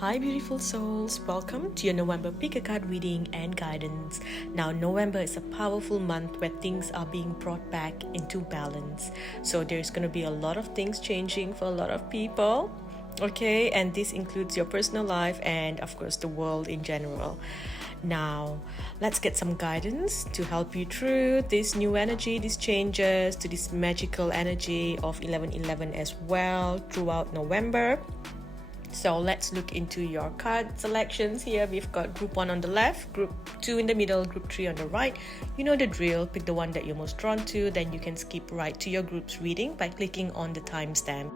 Hi beautiful souls, welcome to your November Pick a Card reading and guidance. Now November is a powerful month where things are being brought back into balance. So there's going to be a lot of things changing for a lot of people. Okay, and this includes your personal life and of course the world in general. Now, let's get some guidance to help you through this new energy, these changes, to this magical energy of 11/11 as well throughout November. So let's look into your card selections here. We've got group 1 on the left, group 2 in the middle, group 3 on the right. You know the drill. Pick the one that you're most drawn to, then you can skip right to your group's reading by clicking on the timestamp.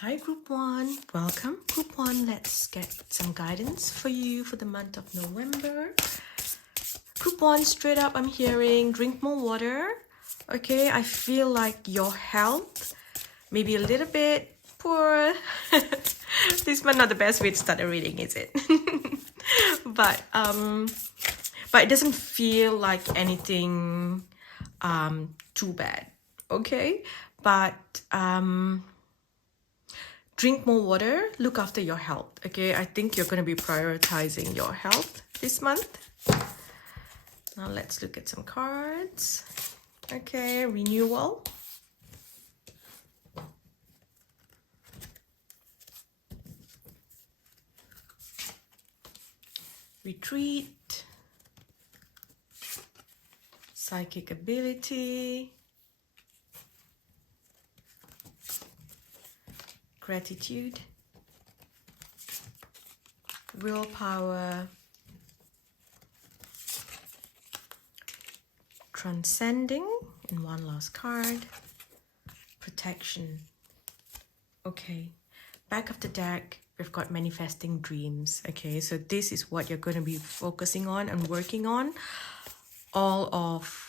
Hi Group 1, welcome Group 1. Let's get some guidance for you for the month of November. Group 1, straight up I'm hearing drink more water. Okay, I feel like your health may be a little bit poor. This might not the best way to start a reading, is it? but it doesn't feel like anything too bad. Okay, but drink more water, look after your health, okay? I think you're going to be prioritizing your health this month. Now let's look at some cards. Okay, renewal. Retreat. Psychic ability. Gratitude, willpower, transcending, and one last card, protection. Okay, back of the deck, we've got manifesting dreams. Okay, so this is what you're going to be focusing on and working on all of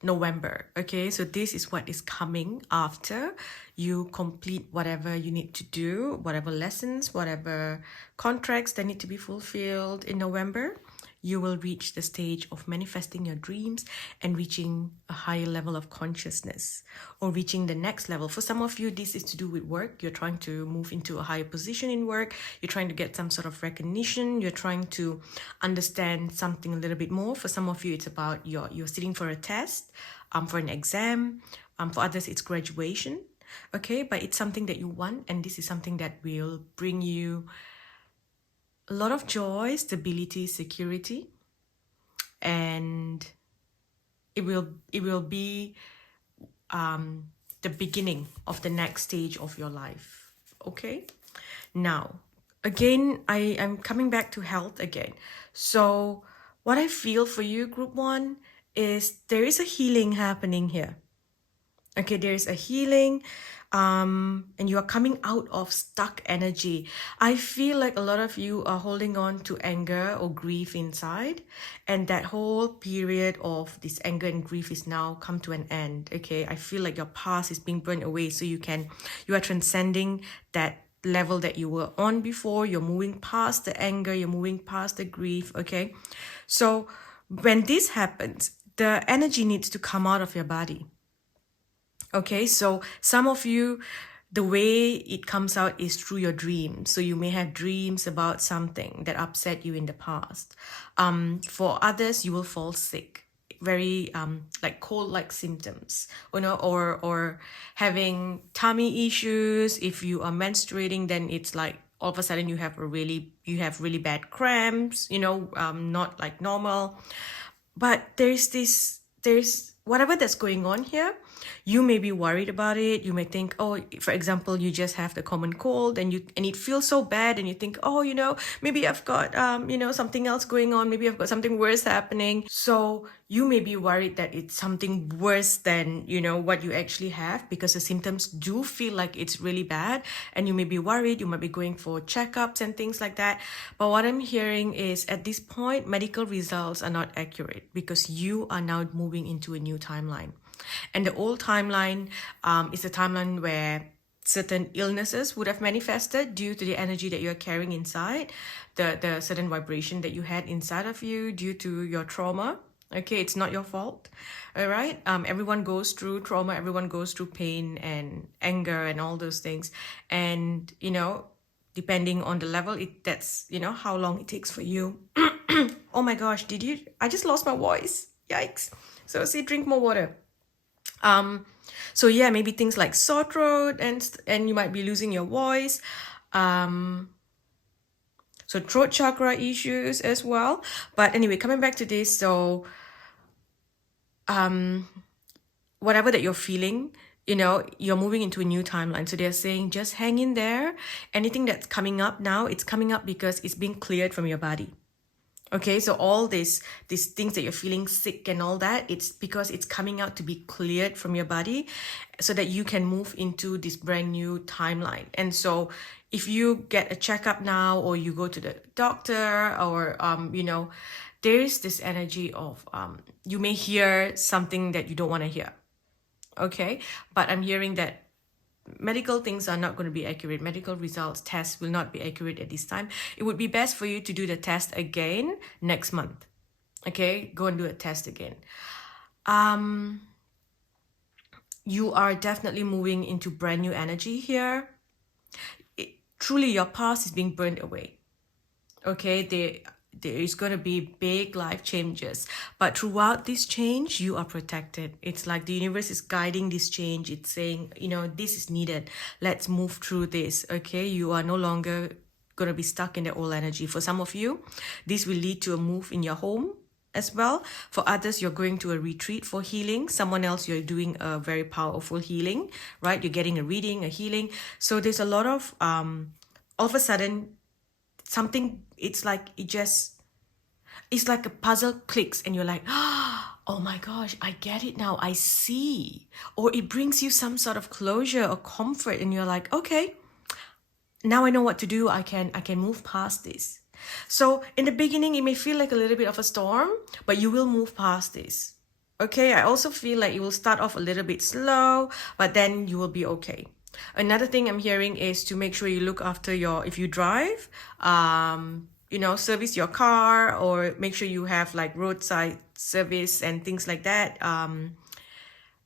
November. Okay, so this is what is coming after you complete whatever you need to do, whatever lessons, whatever contracts that need to be fulfilled in November. You will reach the stage of manifesting your dreams and reaching a higher level of consciousness or reaching the next level. For some of you, this is to do with work. You're trying to move into a higher position in work. You're trying to get some sort of recognition. You're trying to understand something a little bit more. For some of you, it's about you're sitting for a test, for an exam. For others, it's graduation. Okay, but it's something that you want, and this is something that will bring you a lot of joy, stability, security, and it will be the beginning of the next stage of your life. Okay, now again, I am coming back to health again. So what I feel for you, Group 1, is there is a healing happening here. Okay, there is a healing, and you are coming out of stuck energy. I feel like a lot of you are holding on to anger or grief inside, and that whole period of this anger and grief is now come to an end. Okay, I feel like your past is being burned away, so you are transcending that level that you were on before. You're moving past the anger, you're moving past the grief. Okay, so when this happens, the energy needs to come out of your body. Okay, so some of you, the way it comes out is through your dreams. So you may have dreams about something that upset you in the past. For others, you will fall sick, very like cold-like symptoms, or having tummy issues. If you are menstruating, then it's like all of a sudden you have really bad cramps. Not like normal. But there's whatever that's going on here, you may be worried about it. You may think, oh, for example, you just have the common cold and it feels so bad, and you think, oh, maybe I've got something else going on, maybe I've got something worse happening. So you may be worried that it's something worse than what you actually have, because the symptoms do feel like it's really bad, and you may be worried. You might be going for checkups and things like that. But what I'm hearing is, at this point, medical results are not accurate, because you are now moving into a new timeline. And the old timeline is a timeline where certain illnesses would have manifested due to the energy that you're carrying inside, the certain vibration that you had inside of you due to your trauma. Okay, it's not your fault. All right. Everyone goes through trauma. Everyone goes through pain and anger and all those things. And, depending on the level, that's how long it takes for you. Oh my gosh, I just lost my voice. Yikes. So drink more water. So yeah, maybe things like sore throat and you might be losing your voice. So throat chakra issues as well. But anyway, coming back to this, so whatever that you're feeling, you're moving into a new timeline. So they're saying, just hang in there. Anything that's coming up now, it's coming up because it's being cleared from your body. Okay, so all these things that you're feeling sick and all that, it's because it's coming out to be cleared from your body so that you can move into this brand new timeline. And so if you get a checkup now, or you go to the doctor, or, there is this energy of, you may hear something that you don't want to hear. Okay, but I'm hearing that medical things are not going to be accurate. Medical results, tests will not be accurate at this time. It would be best for you to do the test again next month. Okay, go and do a test again. You are definitely moving into brand new energy here. Truly, your past is being burned away. Okay, there is going to be big life changes, but throughout this change, you are protected. It's like the universe is guiding this change. It's saying, this is needed. Let's move through this. Okay, you are no longer going to be stuck in the old energy. For some of you, this will lead to a move in your home as well. For others, you're going to a retreat for healing. Someone else, you're doing a very powerful healing, right? You're getting a reading, a healing. So there's a lot of, all of a sudden, something, it's like a puzzle clicks and you're like, oh my gosh, I get it now, I see. Or it brings you some sort of closure or comfort, and you're like, okay, now I know what to do. I can move past this. So in the beginning, it may feel like a little bit of a storm, but you will move past this. Okay, I also feel like it will start off a little bit slow, but then you will be okay. Another thing I'm hearing is to make sure you look after if you drive, service your car, or make sure you have like roadside service and things like that,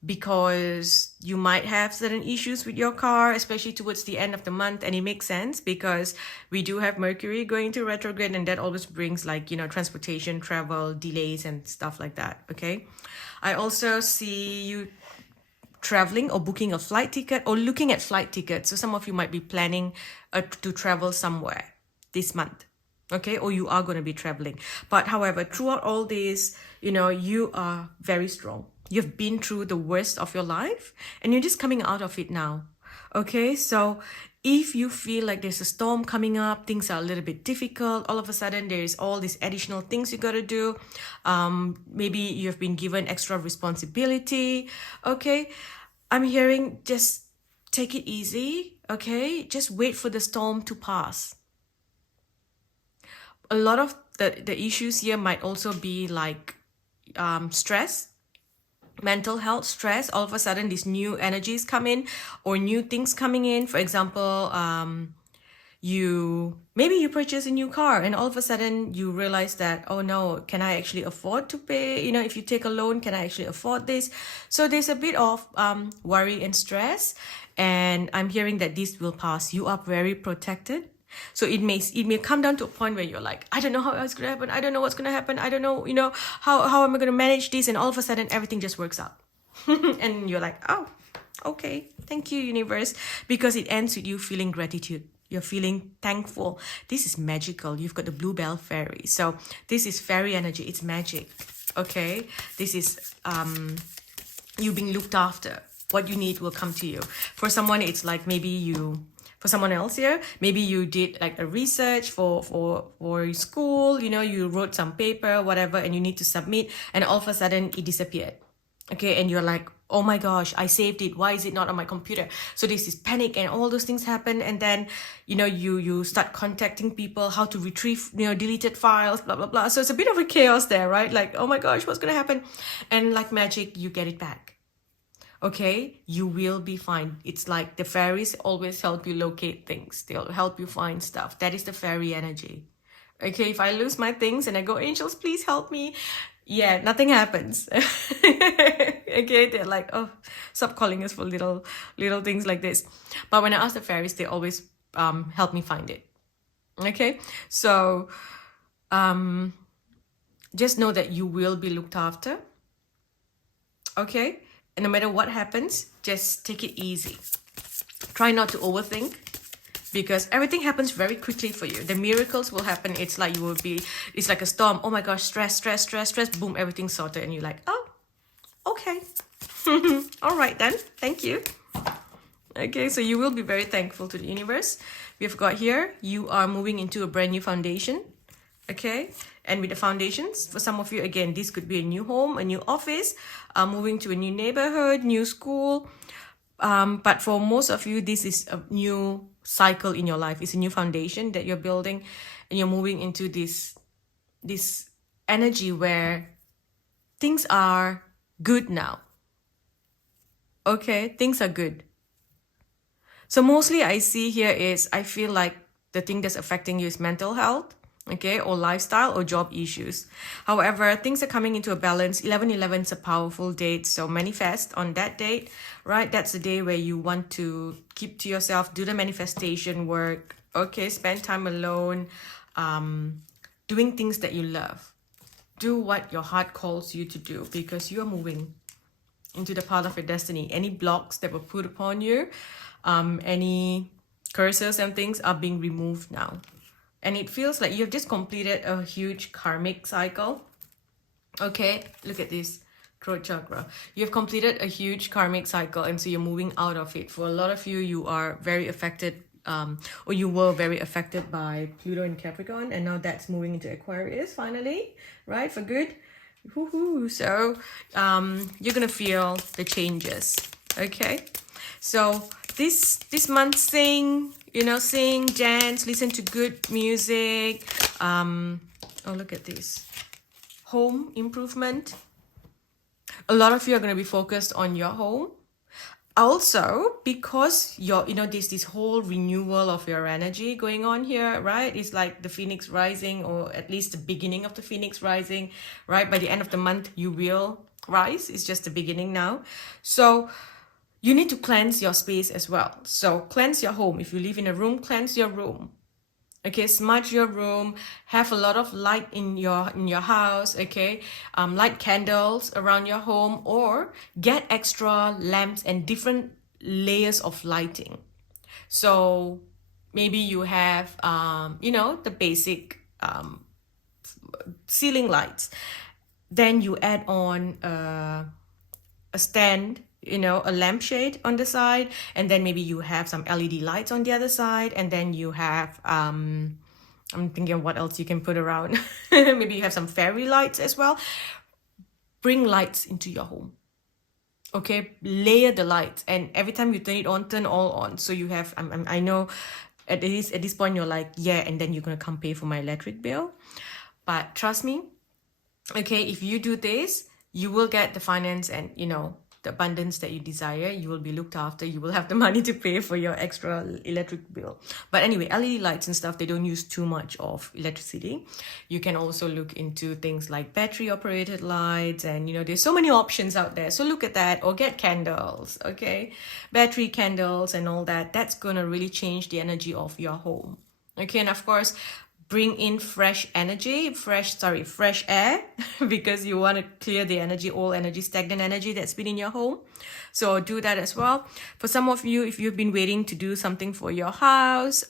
because you might have certain issues with your car, especially towards the end of the month. And it makes sense because we do have Mercury going to retrograde, and that always brings like, transportation, travel, delays and stuff like that. Okay. I also see you traveling or booking a flight ticket or looking at flight tickets. So some of you might be planning to travel somewhere this month. Okay, or you are going to be traveling. But however, throughout all this, you are very strong. You've been through the worst of your life and you're just coming out of it now. Okay, so if you feel like there's a storm coming up, things are a little bit difficult, all of a sudden there's all these additional things you got to do. Maybe you've been given extra responsibility. Okay, I'm hearing just take it easy. Okay, just wait for the storm to pass. A lot of the issues here might also be like stress, mental health stress. All of a sudden these new energies come in or new things coming in. For example, maybe you purchase a new car and all of a sudden you realize that, oh no, can I actually afford to pay? You know, if you take a loan, can I actually afford this? So there's a bit of worry and stress, and I'm hearing that this will pass. You are very protected. So it may come down to a point where you're like, I don't know how it's gonna happen. I don't know what's gonna happen. I don't know, you know, how am I gonna manage this? And all of a sudden everything just works out. And you're like, oh, okay, thank you, universe, because it ends with you feeling gratitude. You're feeling thankful. This is magical. You've got the bluebell fairy. So this is fairy energy. It's magic. Okay. This is you being looked after. What you need will come to you. For someone, it's like for someone else here, maybe you did like a research for school, you know, you wrote some paper, whatever, and you need to submit, and all of a sudden it disappeared. Okay, and you're like, oh my gosh, I saved it. Why is it not on my computer? So this is panic and all those things happen. And then, you know, you start contacting people, how to retrieve, you know, deleted files, blah, blah, blah. So it's a bit of a chaos there, right? Like, oh my gosh, what's going to happen? And like magic, you get it back. Okay, you will be fine. It's like the fairies always help you locate things. They'll help you find stuff. That is the fairy energy. Okay, if I lose my things and I go, angels, please help me. Yeah, nothing happens. Okay, they're like, oh, stop calling us for little things like this. But when I ask the fairies, they always help me find it. Okay, so just know that you will be looked after. Okay, and no matter what happens, just take it easy. Try not to overthink, because everything happens very quickly for you. The miracles will happen. It's like it's like a storm. Oh my gosh, stress, boom, everything's sorted. And you're like, oh, okay. All right then, thank you. Okay, so you will be very thankful to the universe. We've got here, you are moving into a brand new foundation. Okay, and with the foundations, for some of you, again, this could be a new home, a new office, moving to a new neighborhood, new school. But for most of you, this is a new cycle in your life. It's a new foundation that you're building, and you're moving into this energy where things are good now. Okay, things are good. So mostly I see here is, I feel like the thing that's affecting you is mental health, okay, or lifestyle or job issues. However, things are coming into a balance. 11/11 is a powerful date, so manifest on that date, right? That's the day where you want to keep to yourself, do the manifestation work, okay, spend time alone, doing things that you love. Do what your heart calls you to do, because you are moving into the path of your destiny. Any blocks that were put upon you, any curses and things are being removed now. And it feels like you've just completed a huge karmic cycle. Okay, look at this, throat chakra. You've completed a huge karmic cycle, and so you're moving out of it. For a lot of you, you are very affected, or you were very affected by Pluto in Capricorn, and now that's moving into Aquarius finally, right, for good. Woohoo! So you're gonna feel the changes. Okay, so this month, sing, dance, listen to good music. Oh, look at this, home improvement. A lot of you are going to be focused on your home. Also, because there's this whole renewal of your energy going on here, right? It's like the phoenix rising, or at least the beginning of the phoenix rising, right? By the end of the month, you will rise. It's just the beginning now. So you need to cleanse your space as well. So cleanse your home. If you live in a room, cleanse your room. Okay, smudge your room, have a lot of light in your house, okay? Light candles around your home, or get extra lamps and different layers of lighting. So maybe you have, the basic ceiling lights. Then you add on a stand, a lampshade on the side, and then maybe you have some LED lights on the other side, and then you have I'm thinking of what else you can put around. Maybe you have some fairy lights as well. Bring lights into your home. Okay, layer the lights, and every time you turn it on, turn all on. So you have, I know at this point you're like, yeah, and then you're gonna come pay for my electric bill. But trust me, okay, if you do this, you will get the finance and the abundance that you desire. You will be looked after. You will have the money to pay for your extra electric bill. But anyway, LED lights and stuff, they don't use too much of electricity. You can also look into things like battery operated lights, and there's so many options out there. So look at that, or get candles, okay? Battery candles and all that. That's gonna really change the energy of your home. Okay, and of course, bring in fresh energy, fresh air, because you want to clear the energy, all energy, stagnant energy that's been in your home. So do that as well. For some of you, if you've been waiting to do something for your house,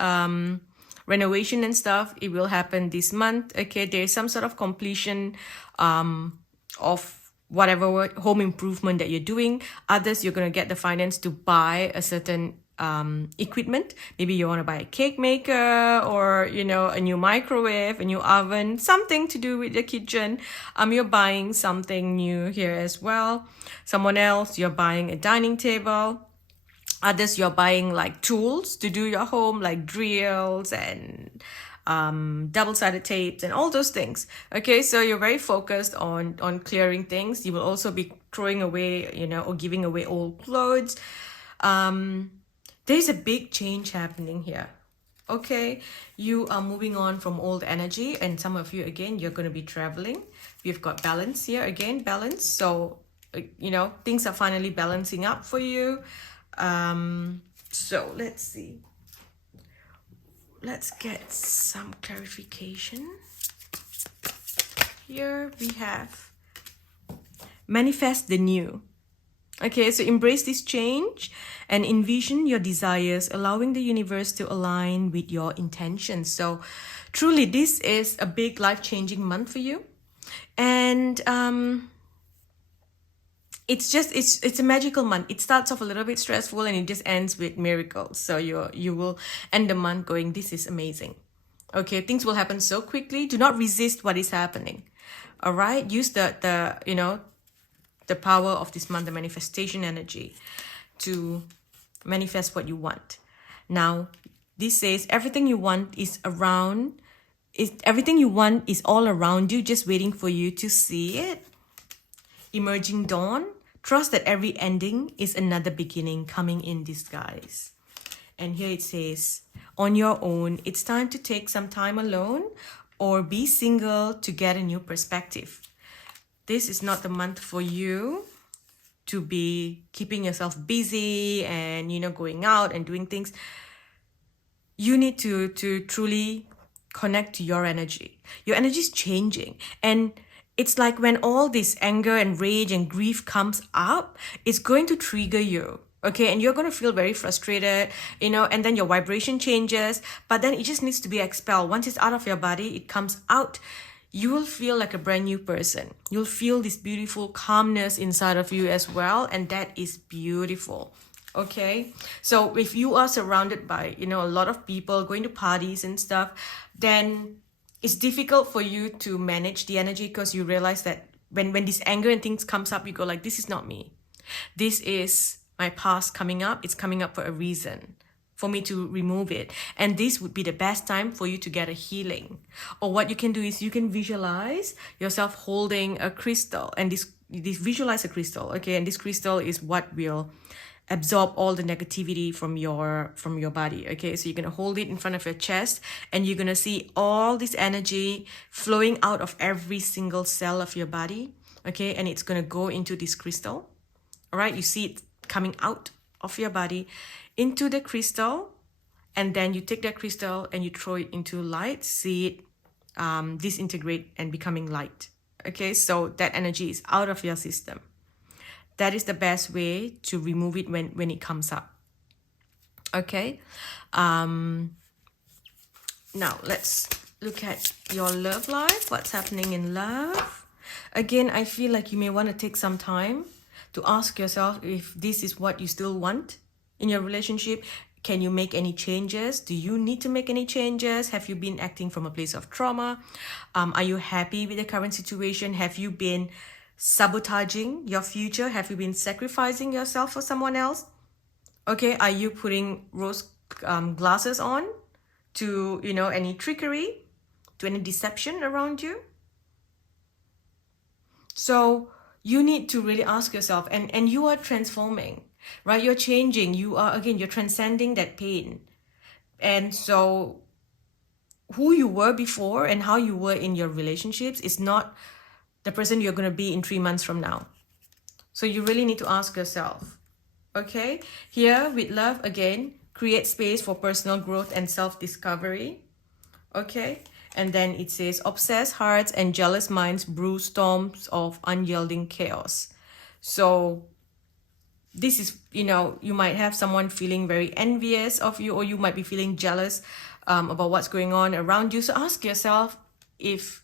renovation and stuff, it will happen this month. Okay, there's some sort of completion of whatever home improvement that you're doing. Others, you're going to get the finance to buy a certain equipment. Maybe you want to buy a cake maker, or a new microwave, a new oven, something to do with the kitchen. You're buying something new here as well. Someone else, you're buying a dining table. Others, you're buying like tools to do your home, like drills and double-sided tapes and all those things. Okay, so you're very focused on clearing things. You will also be throwing away, or giving away old clothes. There's a big change happening here. Okay, you are moving on from old energy, and some of you, again, you're going to be traveling. We've got balance here, again, balance. So, things are finally balancing up for you. So let's see. Let's get some clarification. Here we have manifest the new. Okay, so embrace this change and envision your desires, allowing the universe to align with your intentions. So truly, this is a big life-changing month for you. And it's a magical month. It starts off a little bit stressful and it just ends with miracles. So you will end the month going, this is amazing. Okay, things will happen so quickly. Do not resist what is happening. All right, use the power of this month, the manifestation energy, to manifest what you want. Now, this says everything you want is all around you, just waiting for you to see it. Emerging dawn. Trust that every ending is another beginning coming in disguise. And here it says, on your own, it's time to take some time alone or be single to get a new perspective. This is not the month for you to be keeping yourself busy and, going out and doing things. You need to truly connect to your energy. Your energy is changing. And it's like when all this anger and rage and grief comes up, it's going to trigger you. Okay, and you're going to feel very frustrated, and then your vibration changes, but then it just needs to be expelled. Once it's out of your body, it comes out. You will feel like a brand new person. You'll feel this beautiful calmness inside of you as well, and that is beautiful. Okay, so if you are surrounded by, a lot of people going to parties and stuff, then it's difficult for you to manage the energy, because you realize that when this anger and things comes up, you go like, this is not me. This is my past coming up. It's coming up for a reason, for me to remove it. And this would be the best time for you to get a healing. Or what you can do is you can visualize yourself holding a crystal, and this visualize a crystal, okay? And this crystal is what will absorb all the negativity from your body, okay? So you're going to hold it in front of your chest, and you're going to see all this energy flowing out of every single cell of your body, okay? And it's going to go into this crystal, all right? You see it coming out of your body into the crystal, and then you take that crystal and you throw it into light, see it disintegrate and becoming light, okay? So that energy is out of your system. That is the best way to remove it when it comes up. Okay. Now let's look at your love life. What's happening in love? Again, I feel like you may want to take some time to ask yourself if this is what you still want in your relationship. Can you make any changes? Do you need to make any changes? Have you been acting from a place of trauma? Are you happy with the current situation? Have you been sabotaging your future? Have you been sacrificing yourself for someone else? Okay, are you putting rose glasses on to, any trickery, to any deception around you? So you need to really ask yourself, and you are transforming, right? You're changing. You are, again, you're transcending that pain. And so who you were before and how you were in your relationships is not the person you're going to be in 3 months from now. So you really need to ask yourself, okay? Here with love, again, create space for personal growth and self-discovery, okay? And then it says, obsessed hearts and jealous minds brew storms of unyielding chaos. So this is, you know, you might have someone feeling very envious of you, or you might be feeling jealous about what's going on around you. So ask yourself if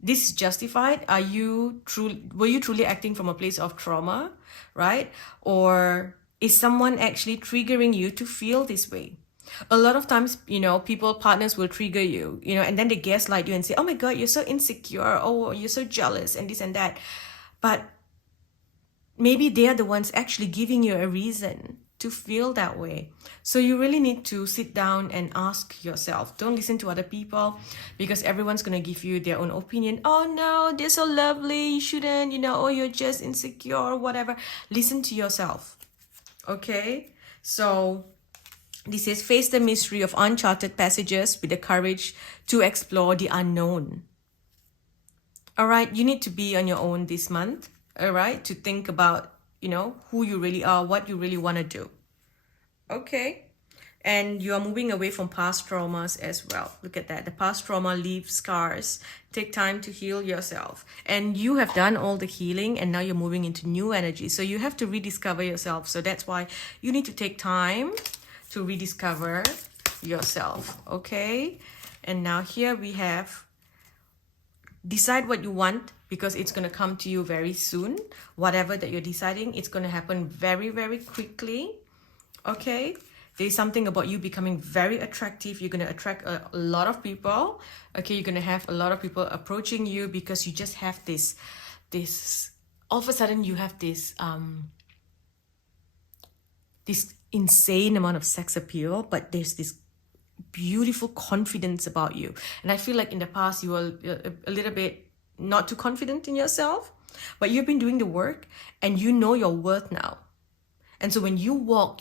this is justified. Were you truly acting from a place of trauma, right? Or is someone actually triggering you to feel this way? A lot of times, you know, partners will trigger you, you know, and then they gaslight you and say, oh my God, you're so insecure. Oh, you're so jealous and this and that. But maybe they are the ones actually giving you a reason to feel that way. So you really need to sit down and ask yourself. Don't listen to other people, because everyone's going to give you their own opinion. Oh no, they're so lovely, you shouldn't, you know, oh, you're just insecure, whatever. Listen to yourself. Okay? So this is, face the mystery of uncharted passages with the courage to explore the unknown. All right, you need to be on your own this month, all right, to think about, you know, who you really are, what you really want to do. Okay? And you are moving away from past traumas as well. Look at that. The past trauma leaves scars. Take time to heal yourself. And you have done all the healing, and now you're moving into new energy. So you have to rediscover yourself. So that's why you need to take time to rediscover yourself. Okay? And now here we have, decide what you want, because it's going to come to you very soon. Whatever that you're deciding, it's going to happen very, very quickly. Okay? There's something about you becoming very attractive. You're going to attract a lot of people. Okay? You're going to have a lot of people approaching you, because you just have this, all of a sudden you have this insane amount of sex appeal, but there's this beautiful confidence about you. And I feel like in the past you were a little bit not too confident in yourself, but you've been doing the work and you know your worth now. And so when you walk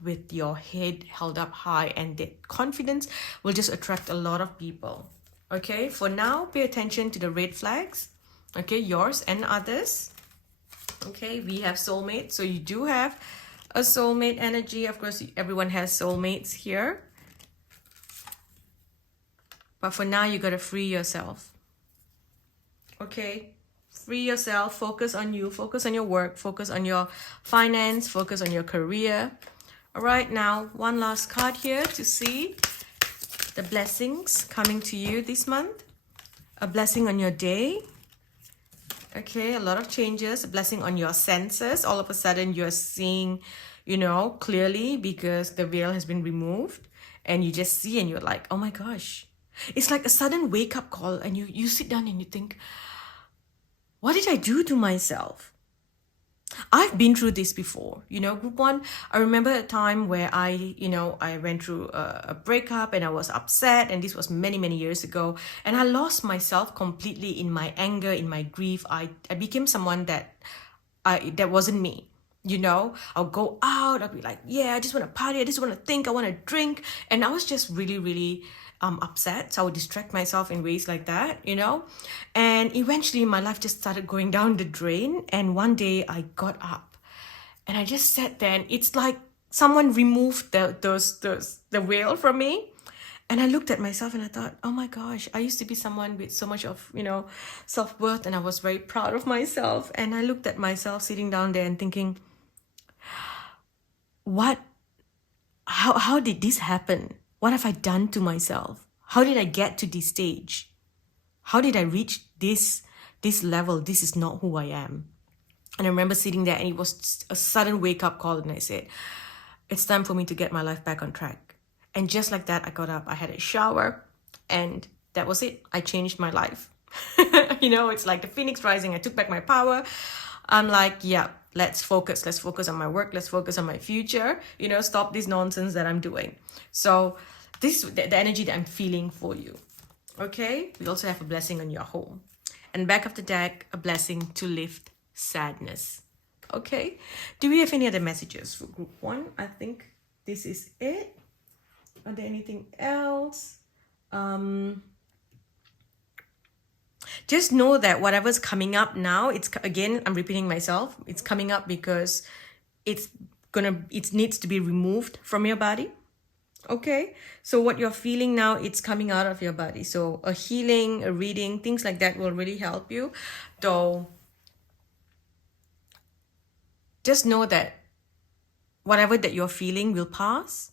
with your head held up high, and that confidence will just attract a lot of people. Okay, for now, pay attention to the red flags, okay, yours and others. Okay, we have soulmates, so you do have a soulmate energy. Of course, everyone has soulmates here. But for now, you got to free yourself. Okay? Free yourself. Focus on you. Focus on your work. Focus on your finance. Focus on your career. All right, now, one last card here to see the blessings coming to you this month. A blessing on your day. Okay, a lot of changes. A blessing on your senses. All of a sudden, you're seeing, you know, clearly, because the veil has been removed. And you just see and you're like, oh my gosh. It's like a sudden wake-up call, and you sit down and you think, what did I do to myself? I've been through this before, you know. Group one, I remember a time where I went through a breakup and I was upset, and this was many, many years ago, and I lost myself completely in my anger, in my grief. I became someone that wasn't me. You know, I'll go out, I'll be like, yeah, I just want to party, I just want to think, I want to drink. And I was just really, really upset. So I would distract myself in ways like that, you know. And eventually my life just started going down the drain. And one day I got up and I just sat there, and it's like someone removed the veil from me. And I looked at myself and I thought, oh my gosh, I used to be someone with so much of, you know, self-worth, and I was very proud of myself. And I looked at myself sitting down there and thinking, how did this happen? What have I done to myself? How did I get to this stage? How did I reach this level? This is not who I am. And I remember sitting there, and it was a sudden wake-up call, and I said, it's time for me to get my life back on track. And just like that, I got up, I had a shower, and that was it. I changed my life. You know, it's like the phoenix rising. I took back my power. I'm like, yeah, let's focus on my work, let's focus on my future, you know, stop this nonsense that I'm doing. So this is the energy that I'm feeling for you. Okay, we also have a blessing on your home, and back of the deck, a blessing to lift sadness. Okay, do we have any other messages for group 1? I think this is it. Are there anything else? Just know that whatever's coming up now, it's, again, I'm repeating myself, it's coming up because it needs to be removed from your body. Okay, so what you're feeling now, it's coming out of your body. So a healing, a reading, things like that will really help you. Though, just know that whatever that you're feeling will pass.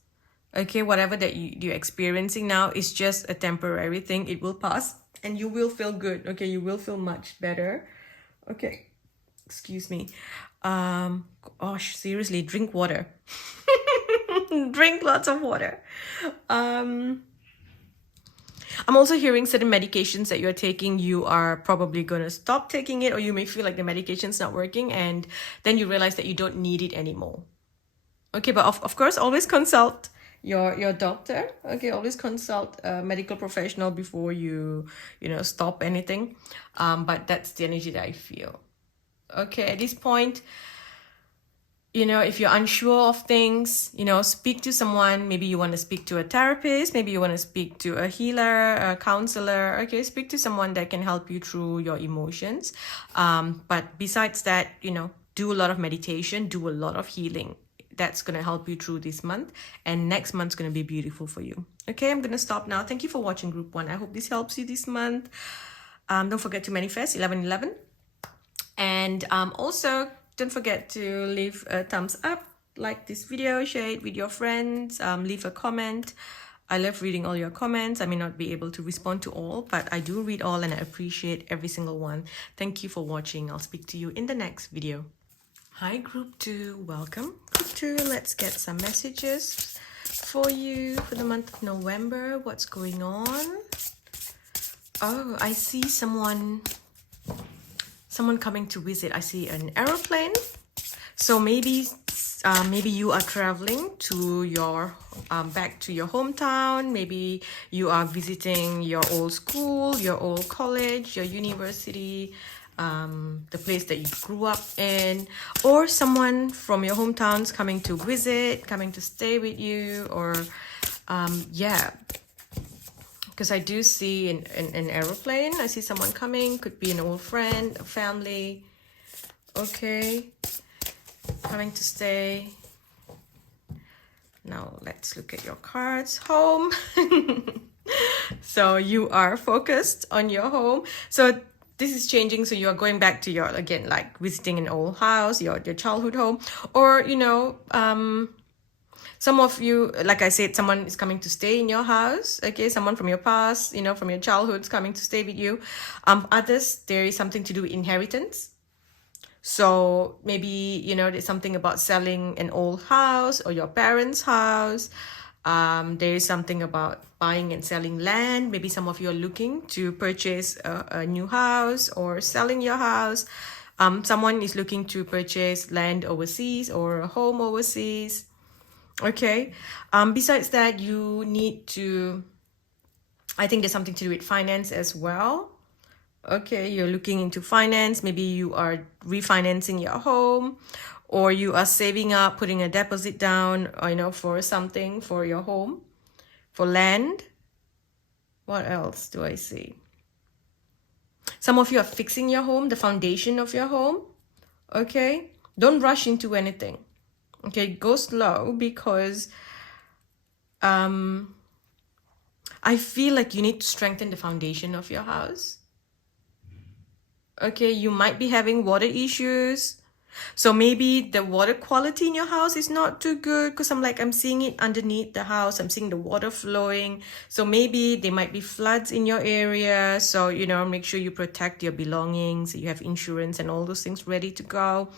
Okay, whatever that you're experiencing now is just a temporary thing. It will pass and you will feel good. Okay, you will feel much better. Okay, excuse me. Gosh, seriously, drink water. Drink lots of water. I'm also hearing certain medications that you're taking, you are probably going to stop taking it, or you may feel like the medication's not working and then you realize that you don't need it anymore. Okay, but of course, always consult your doctor. Okay, always consult a medical professional before you stop anything. But that's the energy that I feel. Okay, at this point, if you're unsure of things, speak to someone. Maybe you want to speak to a therapist. Maybe you want to speak to a healer, a counselor. Okay, speak to someone that can help you through your emotions. But besides that, do a lot of meditation, do a lot of healing. That's going to help you through this month. And next month's going to be beautiful for you. Okay, I'm going to stop now. Thank you for watching Group 1. I hope this helps you this month. Don't forget to manifest 11/11. And also, don't forget to leave a thumbs up, like this video, share it with your friends, leave a comment. I love reading all your comments. I may not be able to respond to all, but I do read all and I appreciate every single one. Thank you for watching. I'll speak to you in the next video. Hi, Group 2. Welcome. Group 2, let's get some messages for you for the month of November. What's going on? Oh, I see someone coming to visit. I see an aeroplane. So maybe you are traveling to your back to your hometown. Maybe you are visiting your old school, your old college, your university, the place that you grew up in, or someone from your hometowns coming to visit, coming to stay with you, or yeah. Because I do see an aeroplane. I see someone coming. Could be an old friend, a family. Okay. Coming to stay. Now let's look at your cards. Home. So you are focused on your home. So this is changing. So you're going back to your, again, like visiting an old house, your childhood home. Or, some of you, like I said, someone is coming to stay in your house. Okay, someone from your past, from your childhood is coming to stay with you. Others, there is something to do with inheritance. So maybe, there's something about selling an old house or your parents' house. There is something about buying and selling land. Maybe some of you are looking to purchase a new house or selling your house. Someone is looking to purchase land overseas or a home overseas. Okay. Besides that, you need to, I think there's something to do with finance as well. Okay, you're looking into finance. Maybe you are refinancing your home, or you are saving up, putting a deposit down, for something, for your home, for land. What else do I see? Some of you are fixing your home, the foundation of your home. Okay, don't rush into anything. Okay, go slow, because I feel like you need to strengthen the foundation of your house. Okay, you might be having water issues. So maybe the water quality in your house is not too good, because I'm seeing it underneath the house. I'm seeing the water flowing. So maybe there might be floods in your area. So, make sure you protect your belongings. You have insurance and all those things ready to go.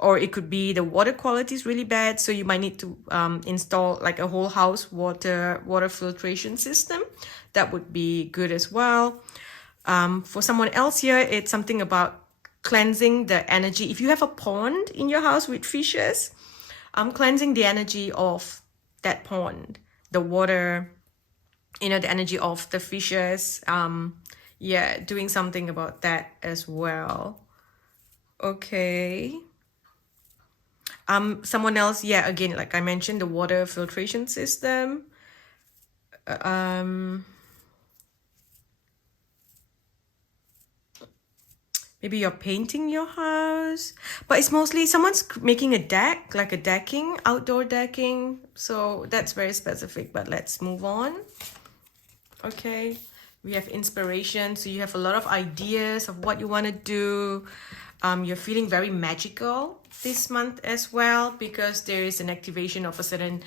Or it could be the water quality is really bad. So you might need to install like a whole house water filtration system. That would be good as well. For someone else here, it's something about cleansing the energy. If you have a pond in your house with fishes, cleansing the energy of that pond, the water, the energy of the fishes. Yeah, doing something about that as well. Okay. Someone else, yeah, again, like I mentioned, the water filtration system. Um, Maybe you're painting your house, but it's mostly someone's making a deck, like a decking, outdoor decking. So that's very specific, but let's move on. Okay, we have inspiration, so you have a lot of ideas of what you want to do. You're feeling very magical this month as well, because there is an activation of a certain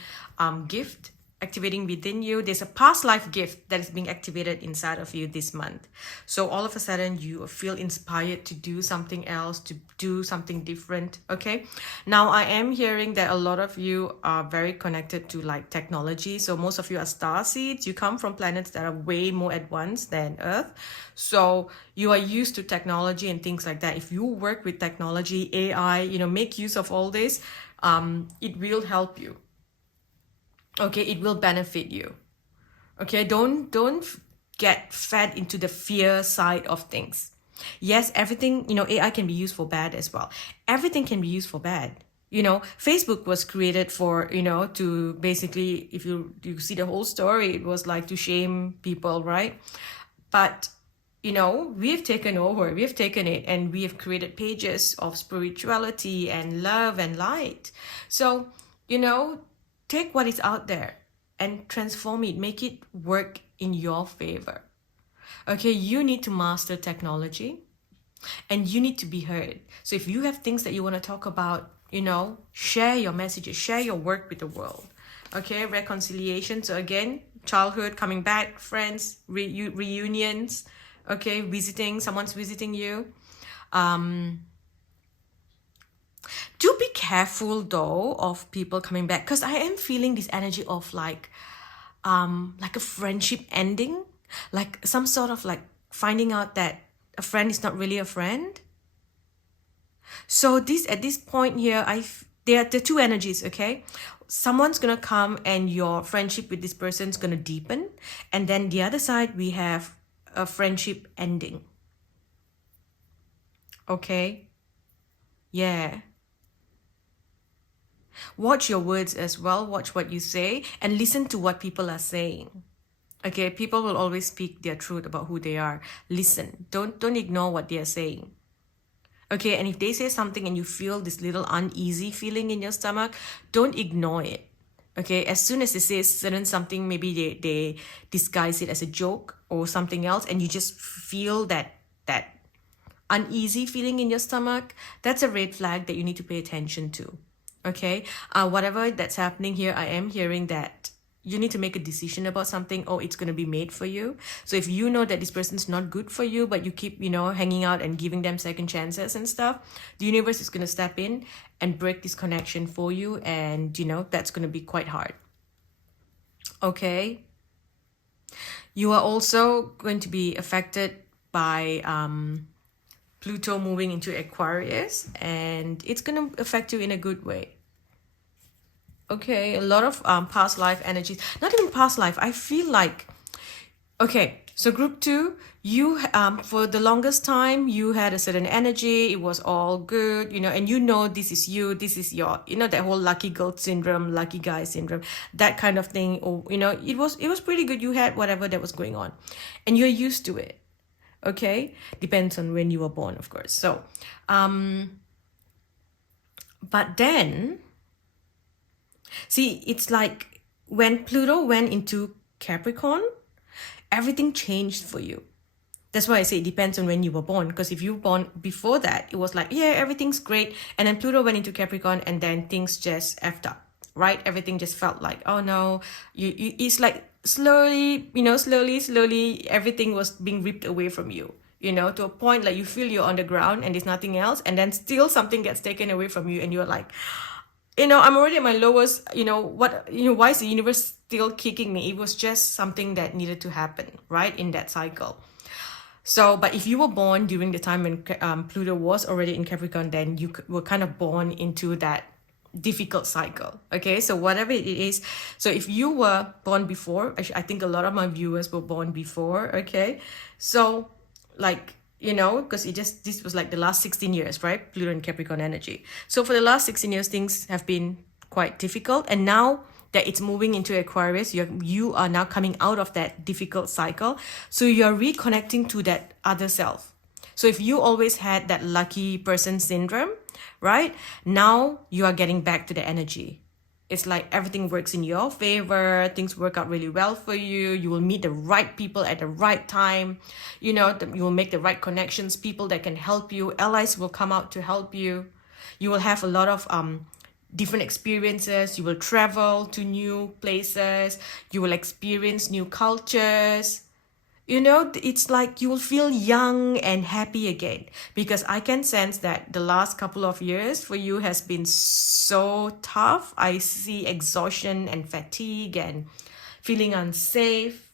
gift activating within you. There's a past life gift that is being activated inside of you this month. So all of a sudden you feel inspired to do something else, to do something different. Okay, now I am hearing that a lot of you are very connected to like technology. So most of you are star seeds. You come from planets that are way more advanced than Earth, so you are used to technology and things like that. If you work with technology, AI, make use of all this, it will help you. Okay, it will benefit you. Okay, don't get fed into the fear side of things. Yes, everything, AI can be used for bad as well. Everything can be used for bad. Facebook was created for, to basically, if you see the whole story, it was like to shame people, right? But we've taken over, we've taken it, and we have created pages of spirituality and love and light. So, take what is out there and transform it, make it work in your favor. Okay, you need to master technology and you need to be heard. So if you have things that you want to talk about, share your messages, share your work with the world. Okay, reconciliation. So again, childhood coming back, friends, reunions. Okay, someone's visiting you. Do be careful though of people coming back, because I am feeling this energy of like a friendship ending, like some sort of like finding out that a friend is not really a friend. So at this point here, there are two energies. Okay, someone's gonna come and your friendship with this person's gonna deepen, and then the other side we have a friendship ending. Okay, yeah. Watch your words as well, watch what you say, and listen to what people are saying. Okay, people will always speak their truth about who they are. Listen, don't ignore what they are saying. Okay, and if they say something and you feel this little uneasy feeling in your stomach, don't ignore it. Okay, as soon as they say certain something, maybe they disguise it as a joke or something else, and you just feel that uneasy feeling in your stomach, that's a red flag that you need to pay attention to. Okay, whatever that's happening here, I am hearing that you need to make a decision about something, or it's going to be made for you. So if you know that this person's not good for you, but you keep, hanging out and giving them second chances and stuff, the universe is going to step in and break this connection for you. And, that's going to be quite hard. Okay. You are also going to be affected by Pluto moving into Aquarius, and it's going to affect you in a good way. Okay, a lot of past life energies. Not even past life. I feel like, okay, so group 2, you for the longest time you had a certain energy. It was all good, and this is you. This is your, that whole lucky girl syndrome, lucky guy syndrome, that kind of thing. Or it was pretty good. You had whatever that was going on, and you're used to it. Okay, depends on when you were born, of course. So, but then. See, it's like when Pluto went into Capricorn, everything changed for you. That's why I say it depends on when you were born. Because if you were born before that, it was like, yeah, everything's great. And then Pluto went into Capricorn and then things just effed up, right? Everything just felt like, oh no, it's like slowly, slowly, everything was being ripped away from you. To a point like you feel you're on the ground and there's nothing else. And then still something gets taken away from you and you're like, I'm already at my lowest, why is the universe still kicking me? It was just something that needed to happen, right? In that cycle. So, but if you were born during the time when Pluto was already in Capricorn, then you were kind of born into that difficult cycle. Okay, so whatever it is. So if you were born before, actually, I think a lot of my viewers were born before. Okay, so like, you know, because this was like the last 16 years, right? Pluto and Capricorn energy. So for the last 16 years, things have been quite difficult. And now that it's moving into Aquarius, you are now coming out of that difficult cycle. So you're reconnecting to that other self. So if you always had that lucky person syndrome, right? Now you are getting back to the energy. It's like everything works in your favor. Things work out really well for you. You will meet the right people at the right time. You know, you will make the right connections, people that can help you. Allies will come out to help you. You will have a lot of different experiences. You will travel to new places. You will experience new cultures. You know, it's like you will feel young and happy again, because I can sense that the last couple of years for you has been so tough. I see exhaustion and fatigue and feeling unsafe.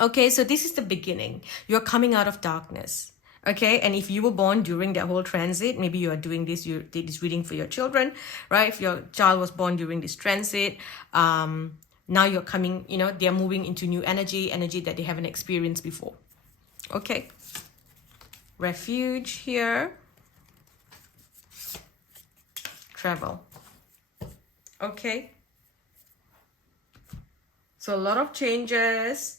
Okay, so this is the beginning. You're coming out of darkness. Okay, and if you were born during that whole transit, maybe you are doing this, you did this reading for your children, right? If your child was born during this transit, now you're coming, you know, they're moving into new energy that they haven't experienced before. Okay. Refuge here. Travel. Okay. So a lot of changes,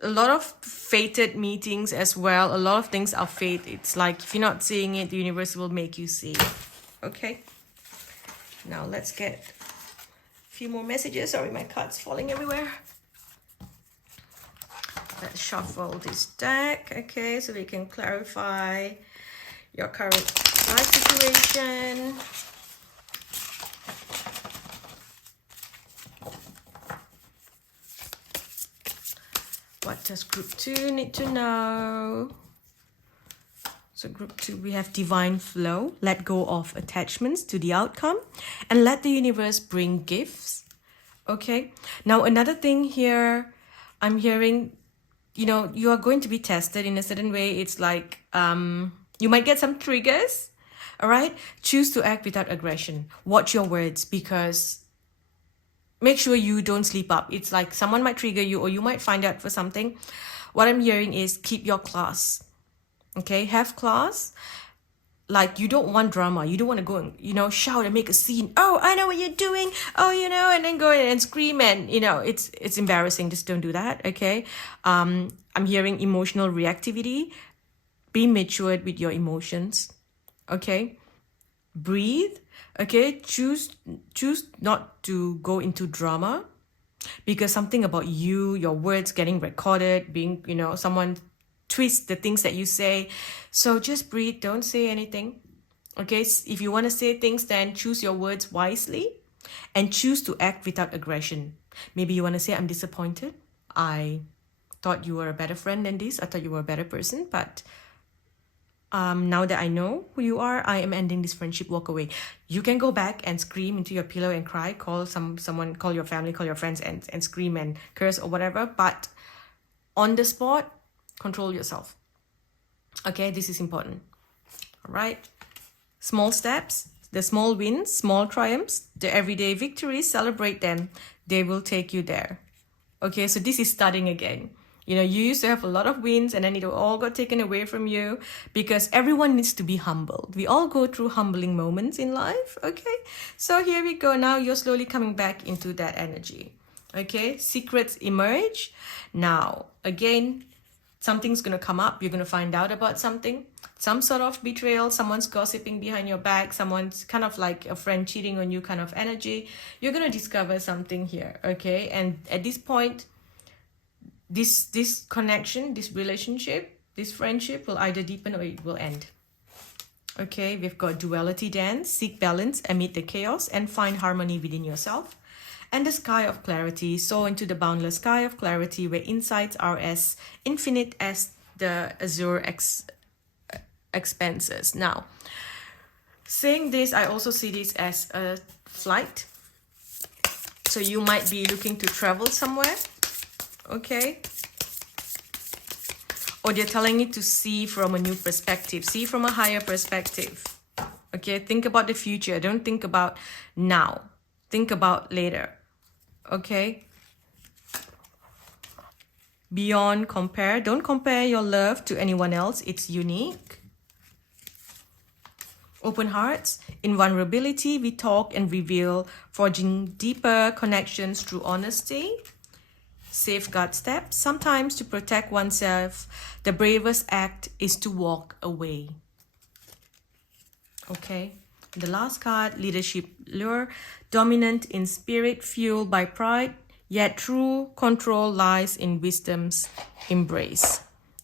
a lot of fated meetings as well. A lot of things are fate. It's like if you're not seeing it, the universe will make you see it. Okay. Now let's get few more messages. Sorry, my card's falling everywhere. Let's shuffle this deck, okay, so we can clarify your current life situation. What does group 2 need to know? So group 2, we have divine flow. Let go of attachments to the outcome and let the universe bring gifts. Okay. Now, another thing here, I'm hearing, you know, you are going to be tested in a certain way. It's like you might get some triggers. All right. Choose to act without aggression. Watch your words, because make sure you don't sleep up. It's like someone might trigger you or you might find out for something. What I'm hearing is keep your class. Okay, have class. Like, you don't want drama. You don't want to go and, you know, shout and make a scene. Oh, I know what you're doing. Oh, you know, and then go in and scream, and, you know, it's embarrassing. Just don't do that. Okay. I'm hearing emotional reactivity. Be matured with your emotions. Okay. Breathe. Okay. Choose not to go into drama, because something about you, your words getting recorded, being, you know, someone twist the things that you say. So just breathe, don't say anything. Okay, if you want to say things, then choose your words wisely and choose to act without aggression. Maybe you want to say, I'm disappointed. I thought you were a better friend than this. I thought you were a better person, but now that I know who you are, I am ending this friendship, walk away. You can go back and scream into your pillow and cry, call someone, call your family, call your friends, and scream and curse or whatever, but on the spot, control yourself. Okay, this is important. All right. Small steps, the small wins, small triumphs, the everyday victories, celebrate them. They will take you there. Okay, so this is starting again. You know, you used to have a lot of wins and then it all got taken away from you, because everyone needs to be humbled. We all go through humbling moments in life. Okay, so here we go. Now you're slowly coming back into that energy. Okay, secrets emerge. Now, again, something's going to come up. You're going to find out about something, some sort of betrayal, someone's gossiping behind your back, someone's kind of like a friend cheating on you kind of energy. You're going to discover something here, okay? And at this point, this connection, this relationship, this friendship will either deepen or it will end. Okay, we've got duality dance, seek balance amid the chaos and find harmony within yourself. And the sky of clarity, soar into the boundless sky of clarity where insights are as infinite as the azure expanses. Now, saying this, I also see this as a flight. So you might be looking to travel somewhere, okay? Or they're telling you to see from a new perspective, see from a higher perspective, okay? Think about the future, don't think about now, think about later. Okay, beyond compare. Don't compare your love to anyone else. It's unique. Open hearts. In vulnerability, we talk and reveal, forging deeper connections through honesty. Safeguard steps. Sometimes to protect oneself, the bravest act is to walk away. Okay. The last card, leadership lure. Dominant in spirit, fueled by pride, yet true control lies in wisdom's embrace.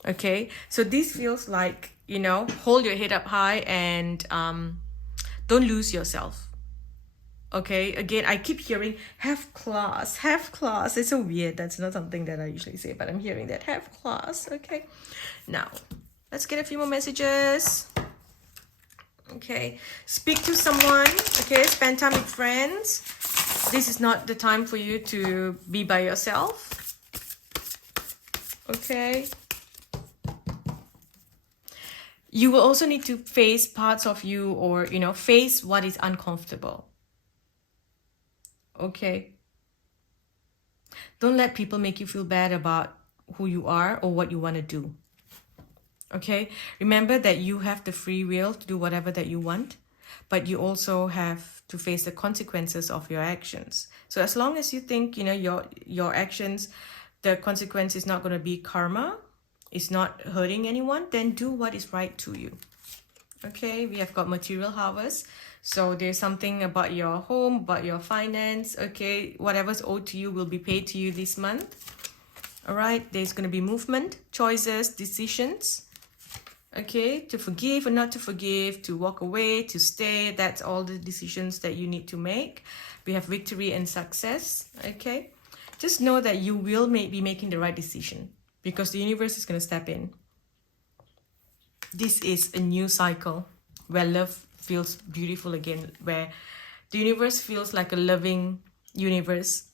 Okay. So this feels like, you know, hold your head up high and don't lose yourself. Okay, again, I keep hearing have class, have class. It's so weird. That's not something that I usually say, but I'm hearing that have class. Okay, now let's get a few more messages. Okay, speak to someone. Okay, spend time with friends. This is not the time for you to be by yourself. Okay. You will also need to face parts of you, or, you know, face what is uncomfortable. Okay. Don't let people make you feel bad about who you are or what you want to do. Okay. Remember that you have the free will to do whatever that you want, but you also have to face the consequences of your actions. So as long as you think, you know, your actions, the consequence is not going to be karma, it's not hurting anyone, then do what is right to you. Okay, we have got material harvest. So there's something about your home, about your finance. Okay, whatever's owed to you will be paid to you this month. All right, there's going to be movement, choices, decisions. Okay, to forgive or not to forgive, to walk away, to stay. That's all the decisions that you need to make. We have victory and success. Okay, just know that you will be making the right decision, because the universe is going to step in. This is a new cycle where love feels beautiful again, where the universe feels like a loving universe.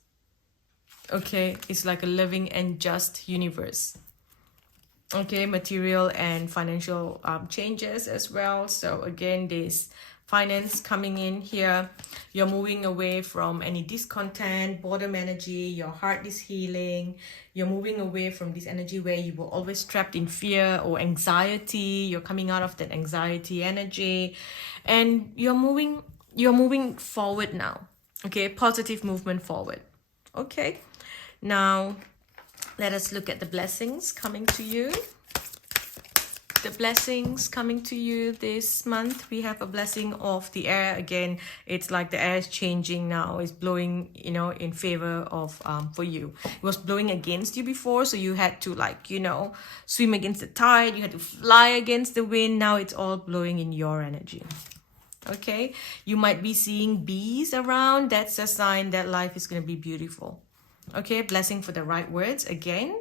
Okay, it's like a loving and just universe. Okay, material and financial changes as well. So again, there's finance coming in here. You're moving away from any discontent, boredom energy. Your heart is healing. You're moving away from this energy where you were always trapped in fear or anxiety. You're coming out of that anxiety energy, and you're moving forward now. Okay, positive movement forward. Okay, now let us look at the blessings coming to you. The blessings coming to you this month. We have a blessing of the air. Again, it's like the air is changing now. It's blowing, you know, in favor of for you. It was blowing against you before, so you had to, like, you know, swim against the tide. You had to fly against the wind. Now it's all blowing in your energy. Okay, you might be seeing bees around. That's a sign that life is going to be beautiful. Okay, blessing for the right words again,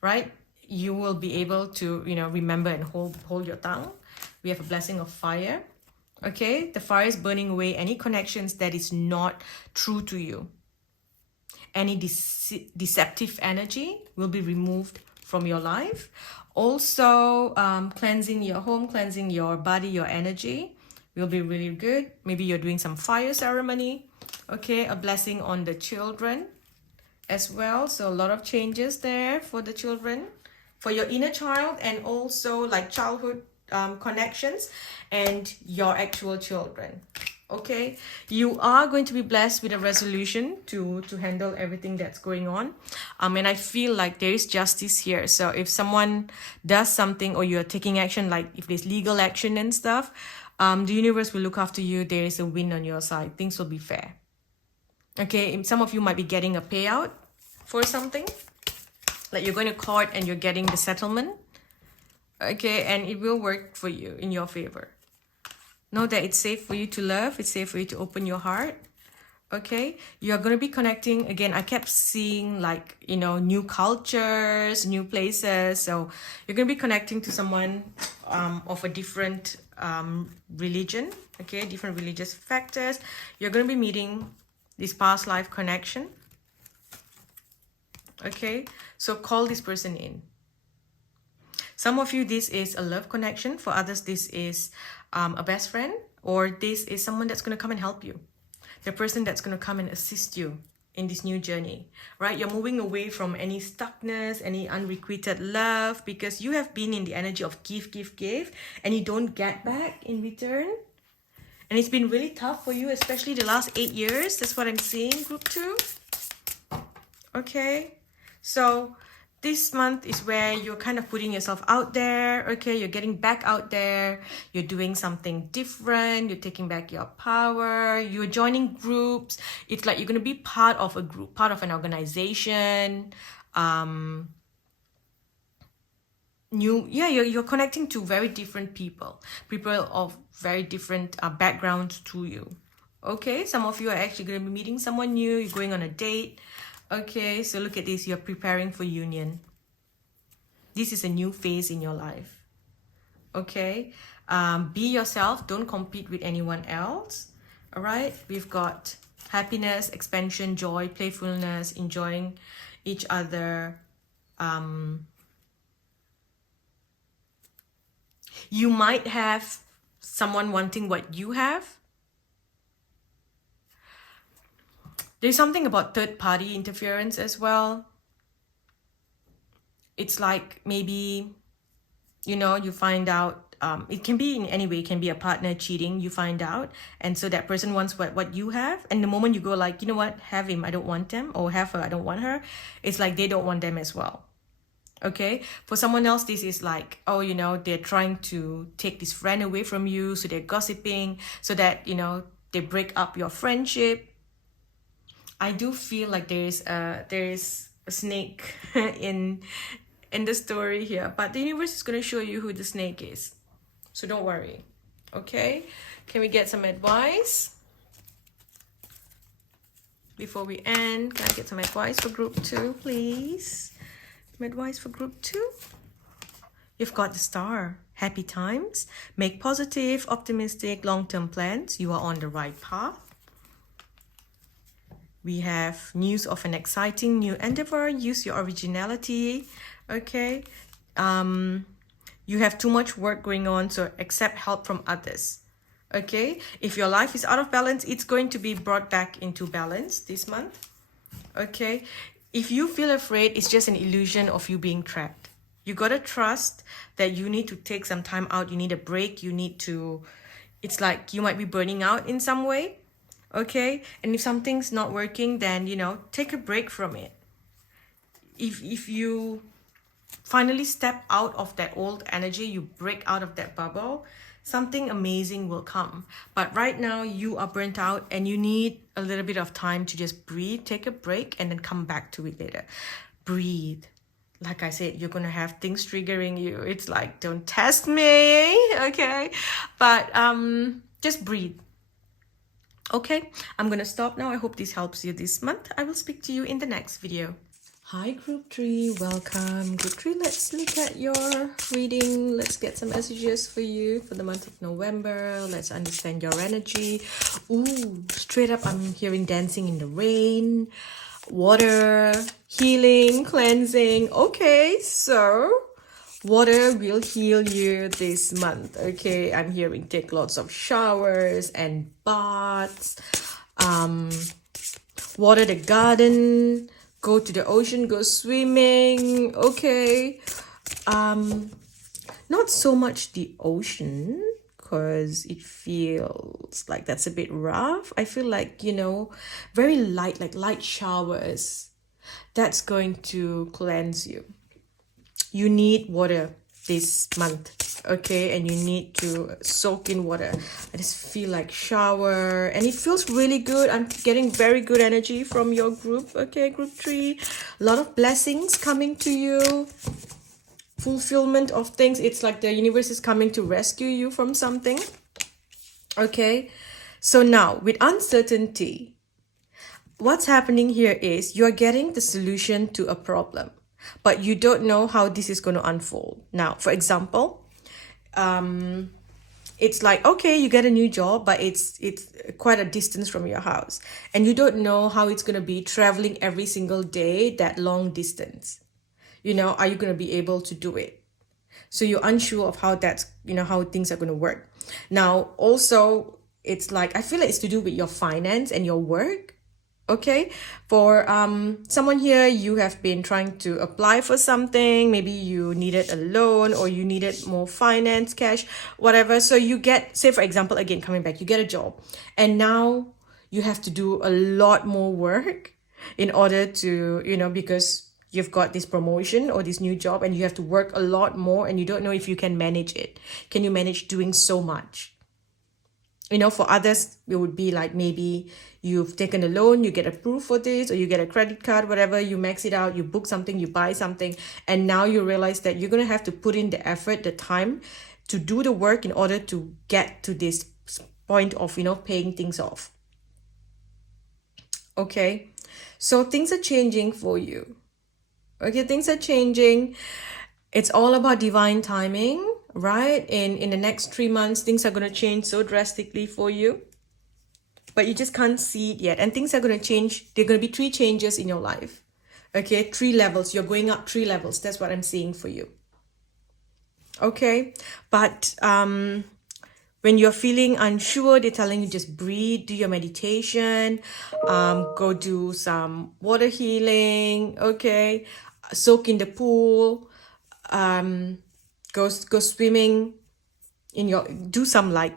right? You will be able to, you know, remember and hold your tongue. We have a blessing of fire. Okay, the fire is burning away any connections that is not true to you. Any deceptive energy will be removed from your life. Also, cleansing your home, cleansing your body, your energy will be really good. Maybe you're doing some fire ceremony. Okay, a blessing on the children as well. So a lot of changes there for the children, for your inner child, and also like childhood connections and your actual children. Okay, you are going to be blessed with a resolution to handle everything that's going on, and I feel like there is justice here. So if someone does something, or you're taking action, like if there's legal action and stuff, the universe will look after you. There is a win on your side. Things will be fair. Okay, some of you might be getting a payout for something, like you're going to court and you're getting the settlement. Okay, and it will work for you in your favor. Know that it's safe for you to love. It's safe for you to open your heart. Okay, you're going to be connecting. Again, I kept seeing, like, you know, new cultures, new places. So you're going to be connecting to someone of a different religion. Okay, different religious factors. You're going to be meeting this past life connection. Okay, so call this person in. Some of you, this is a love connection. For others, this is a best friend, or this is someone that's going to come and help you. The person that's going to come and assist you in this new journey, right? You're moving away from any stuckness, any unrequited love, because you have been in the energy of give, and you don't get back in return. And it's been really tough for you, especially the last 8 years. That's what I'm seeing, group 2. Okay, so this month is where you're kind of putting yourself out there. Okay, you're getting back out there. You're doing something different. You're taking back your power. You're joining groups. It's like you're going to be part of a group, part of an organization. You're connecting to very different people of very different backgrounds to you. Okay, some of you are actually going to be meeting someone new. You're going on a date. Okay, so look at this. You're preparing for union. This is a new phase in your life. Okay, be yourself. Don't compete with anyone else. All right, we've got happiness, expansion, joy, playfulness, enjoying each other. You might have someone wanting what you have. There's something about third-party interference as well. It's like maybe, you find out, it can be in any way, it can be a partner cheating, you find out, and so that person wants what you have, and the moment you go like, you know what, have him, I don't want them, or have her, I don't want her, it's like they don't want them as well. Okay, for someone else, this is like, oh, they're trying to take this friend away from you, so they're gossiping, so that, they break up your friendship. I do feel like there is a snake in the story here, but the universe is going to show you who the snake is, so don't worry. Okay, can we get some advice before we end? Can I get some advice for group 2, please? Some advice for group 2. You've got the star. Happy times. Make positive, optimistic, long-term plans. You are on the right path. We have news of an exciting new endeavor. Use your originality. Okay. You have too much work going on, so accept help from others. Okay. If your life is out of balance, it's going to be brought back into balance this month. Okay. If you feel afraid, it's just an illusion of you being trapped. You got to trust that you need to take some time out. You need a break. It's like you might be burning out in some way. Okay, and if something's not working, then take a break from it. If you finally step out of that old energy, you break out of that bubble, something amazing will come. But right now you are burnt out and you need a little bit of time to just breathe, take a break, and then come back to it later. Breathe. Like I said, you're gonna have things triggering you. It's like, don't test me, okay? But just breathe. Okay, I'm gonna stop now. I hope this helps you this month. I will speak to you in the next video. Hi group 3, welcome. Group 3, let's look at your reading. Let's get some messages for you for the month of November. Let's understand your energy. Ooh, straight up I'm hearing dancing in the rain, water, healing, cleansing. Okay, so water will heal you this month. Okay, I'm hearing take lots of showers and baths, water the garden, go to the ocean, go swimming. Okay, not so much the ocean because it feels like that's a bit rough. I feel like, very light, like light showers. That's going to cleanse you. You need water this month, okay? And you need to soak in water. I just feel like shower, and it feels really good. I'm getting very good energy from your group, okay, group 3. A lot of blessings coming to you. Fulfillment of things. It's like the universe is coming to rescue you from something, okay? So now, with uncertainty, what's happening here is you're getting the solution to a problem, but you don't know how this is going to unfold. Now, for example, it's like, okay, you get a new job, but it's quite a distance from your house, and you don't know how it's going to be traveling every single day, that long distance. Are you going to be able to do it? So you're unsure of how that's, how things are going to work. Now, also, it's like, I feel like it's to do with your finance and your work. Okay, for someone here, you have been trying to apply for something. Maybe you needed a loan or you needed more finance, cash, whatever. So you get, say for example, again, coming back, you get a job and now you have to do a lot more work in order to, because you've got this promotion or this new job and you have to work a lot more and you don't know if you can manage it. Can you manage doing so much? For others, it would be like maybe you've taken a loan, you get approved for this, or you get a credit card, whatever, you max it out, you book something, you buy something, and now you realize that you're going to have to put in the effort, the time to do the work in order to get to this point of, paying things off. Okay, so things are changing for you. Okay, things are changing. It's all about divine timing, right? In the next 3 months, things are going to change so drastically for you, but you just can't see it yet. And things are going to change. There are going to be 3 changes in your life. Okay, 3 levels. You're going up 3 levels. That's what I'm seeing for you. Okay, but when you're feeling unsure, they're telling you just breathe, do your meditation, go do some water healing, okay, soak in the pool, go swimming do some like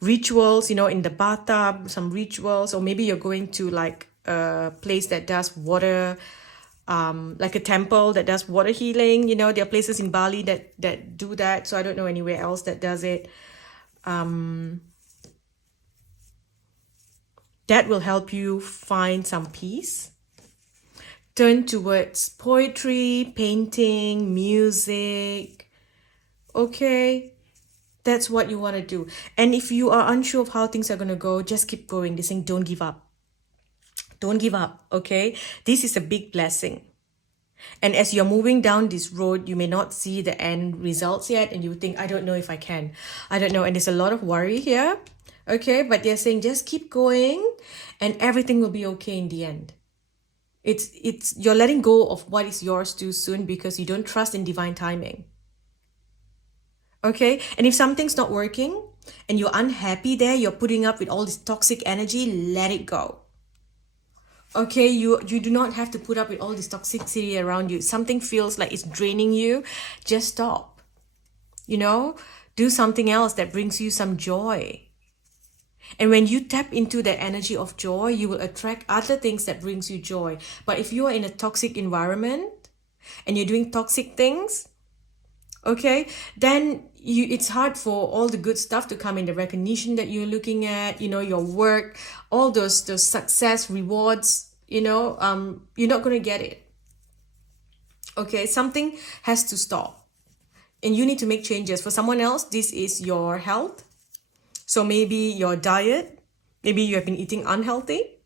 rituals, in the bathtub, some rituals, or maybe you're going to like a place that does water, like a temple that does water healing. There are places in Bali that do that, so I don't know anywhere else that does it. That will help you find some peace. Turn towards poetry, painting, music. Okay, that's what you want to do. And if you are unsure of how things are going to go, just keep going. They're saying don't give up. Don't give up, okay? This is a big blessing. And as you're moving down this road, you may not see the end results yet, and you think, I don't know if I can. I don't know. And there's a lot of worry here, okay? But they're saying just keep going and everything will be okay in the end. It's you're letting go of what is yours too soon because you don't trust in divine timing. Okay? And if something's not working and you're unhappy there, you're putting up with all this toxic energy, let it go. Okay, you do not have to put up with all this toxicity around you. Something feels like it's draining you, just stop. Do something else that brings you some joy. And when you tap into that energy of joy, you will attract other things that brings you joy. But if you are in a toxic environment and you're doing toxic things, okay, then it's hard for all the good stuff to come in, the recognition that you're looking at, your work, all those success, rewards, you're not going to get it. Okay, something has to stop and you need to make changes. For someone else, this is your health. So maybe your diet, maybe you have been eating unhealthy.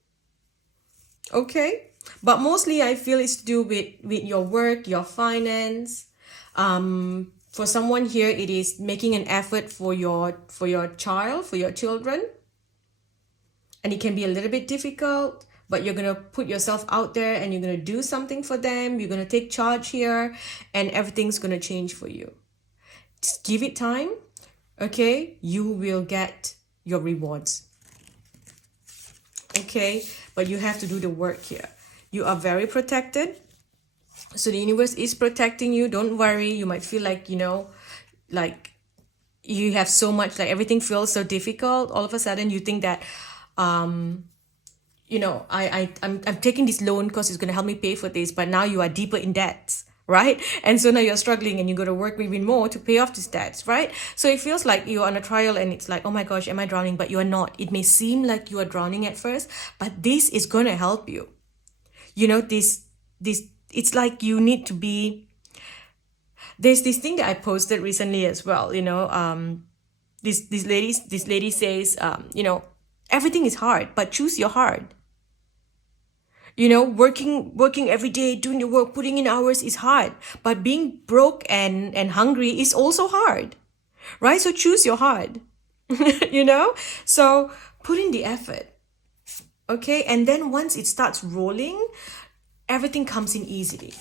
Okay, but mostly I feel it's to do with your work, your finance. For someone here, it is making an effort for your child, for your children. And it can be a little bit difficult, but you're going to put yourself out there and you're going to do something for them. You're going to take charge here and everything's going to change for you. Just give it time, okay? You will get your rewards. Okay, but you have to do the work here. You are very protected. So the universe is protecting you. Don't worry. You might feel like, like you have so much, like everything feels so difficult. All of a sudden you think that, I'm taking this loan because it's going to help me pay for this. But now you are deeper in debts, right? And so now you're struggling and you got to work even more to pay off these debts, right? So it feels like you're on a trial and it's like, oh my gosh, am I drowning? But you are not. It may seem like you are drowning at first, but this is going to help you. It's like you need to be, there's this thing that I posted recently as well, this lady says, everything is hard, but choose your heart. Working every day, doing the work, putting in hours is hard, but being broke and hungry is also hard, right? So choose your heart, so put in the effort, okay? And then once it starts rolling, everything comes in easily,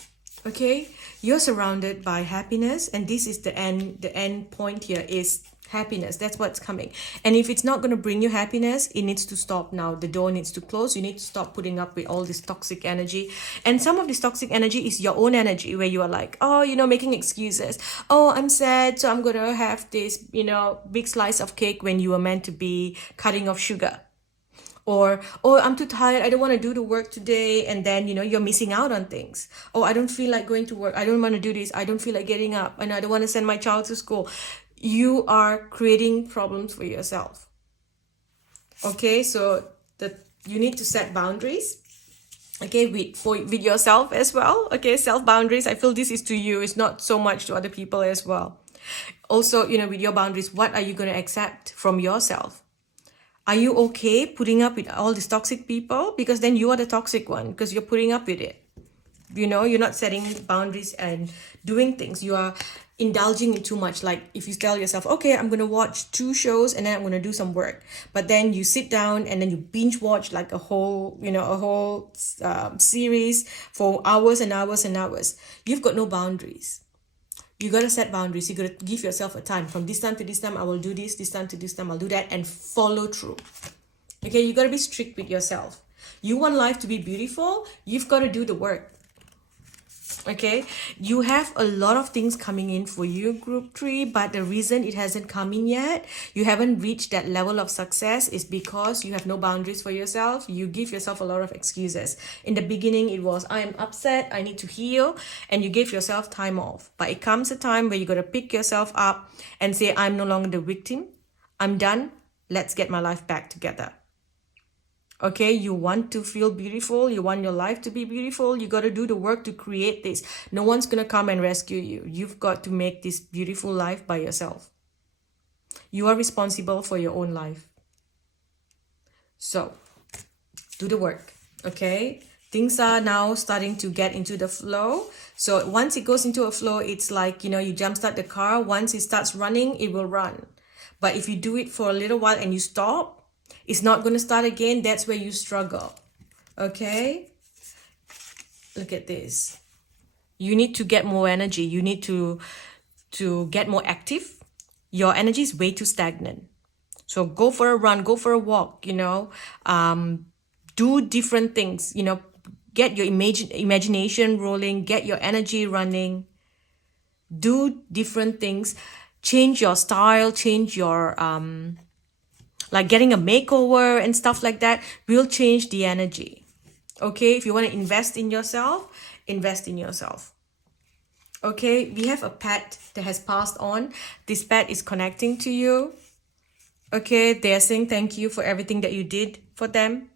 okay? You're surrounded by happiness, and this is the end point here is Happiness, that's what's coming. And if it's not going to bring you happiness, it needs to stop now. The door needs to close. You need to stop putting up with all this toxic energy. And some of this toxic energy is your own energy, where you are like, oh, you know, making excuses. Oh, I'm sad, so I'm going to have this, you know, big slice of cake when you were meant to be cutting off sugar. Or, oh, I'm too tired, I don't want to do the work today. And then, you know, you're missing out on things. Oh, I don't feel like going to work, I don't want to do this, I don't feel like getting up, and I don't want to send my child to school. You are creating problems for yourself. Okay, so you need to set boundaries. Okay, with yourself as well. Okay, self boundaries. I feel this is to you. It's not so much to other people as well. Also, you know, with your boundaries, what are you going to accept from yourself? Are you okay putting up with all these toxic people? Because then you are the toxic one, because you're putting up with it. You know, you're not setting boundaries and doing things. You are indulging in too much. Like if you tell yourself, okay, I'm going to watch 2 shows and then I'm going to do some work. But then you sit down and then you binge watch like a whole series for hours and hours and hours. You've got no boundaries. You got to set boundaries. You got to give yourself a time. From this time to this time, I will do this time to this time, I'll do that, and follow through. Okay, you got to be strict with yourself. You want life to be beautiful, you've got to do the work. Okay, you have a lot of things coming in for you, group 3, but the reason it hasn't come in yet, you haven't reached that level of success, is because you have no boundaries for yourself. You give yourself a lot of excuses. In the beginning, it was, I am upset, I need to heal, and you gave yourself time off. But it comes a time where you got to pick yourself up and say, I'm no longer the victim, I'm done, let's get my life back together. Okay, you want to feel beautiful, you want your life to be beautiful, you got to do the work to create this. No one's going to come and rescue you. You've got to make this beautiful life by yourself. You are responsible for your own life. So, do the work, okay? Things are now starting to get into the flow. So, once it goes into a flow, it's like, you know, you jumpstart the car. Once it starts running, it will run. But if you do it for a little while and you stop, it's not going to start again. That's where you struggle. Okay? Look at this. You need to get more energy. You need to get more active. Your energy is way too stagnant. So go for a run, go for a walk, you know. Do different things, you know. Get your imagination rolling. Get your energy running. Do different things. Change your style. Change your... like getting a makeover and stuff like that will change the energy. Okay, if you want to invest in yourself, invest in yourself. Okay, we have a pet that has passed on. This pet is connecting to you. Okay, they are saying thank you for everything that you did for them.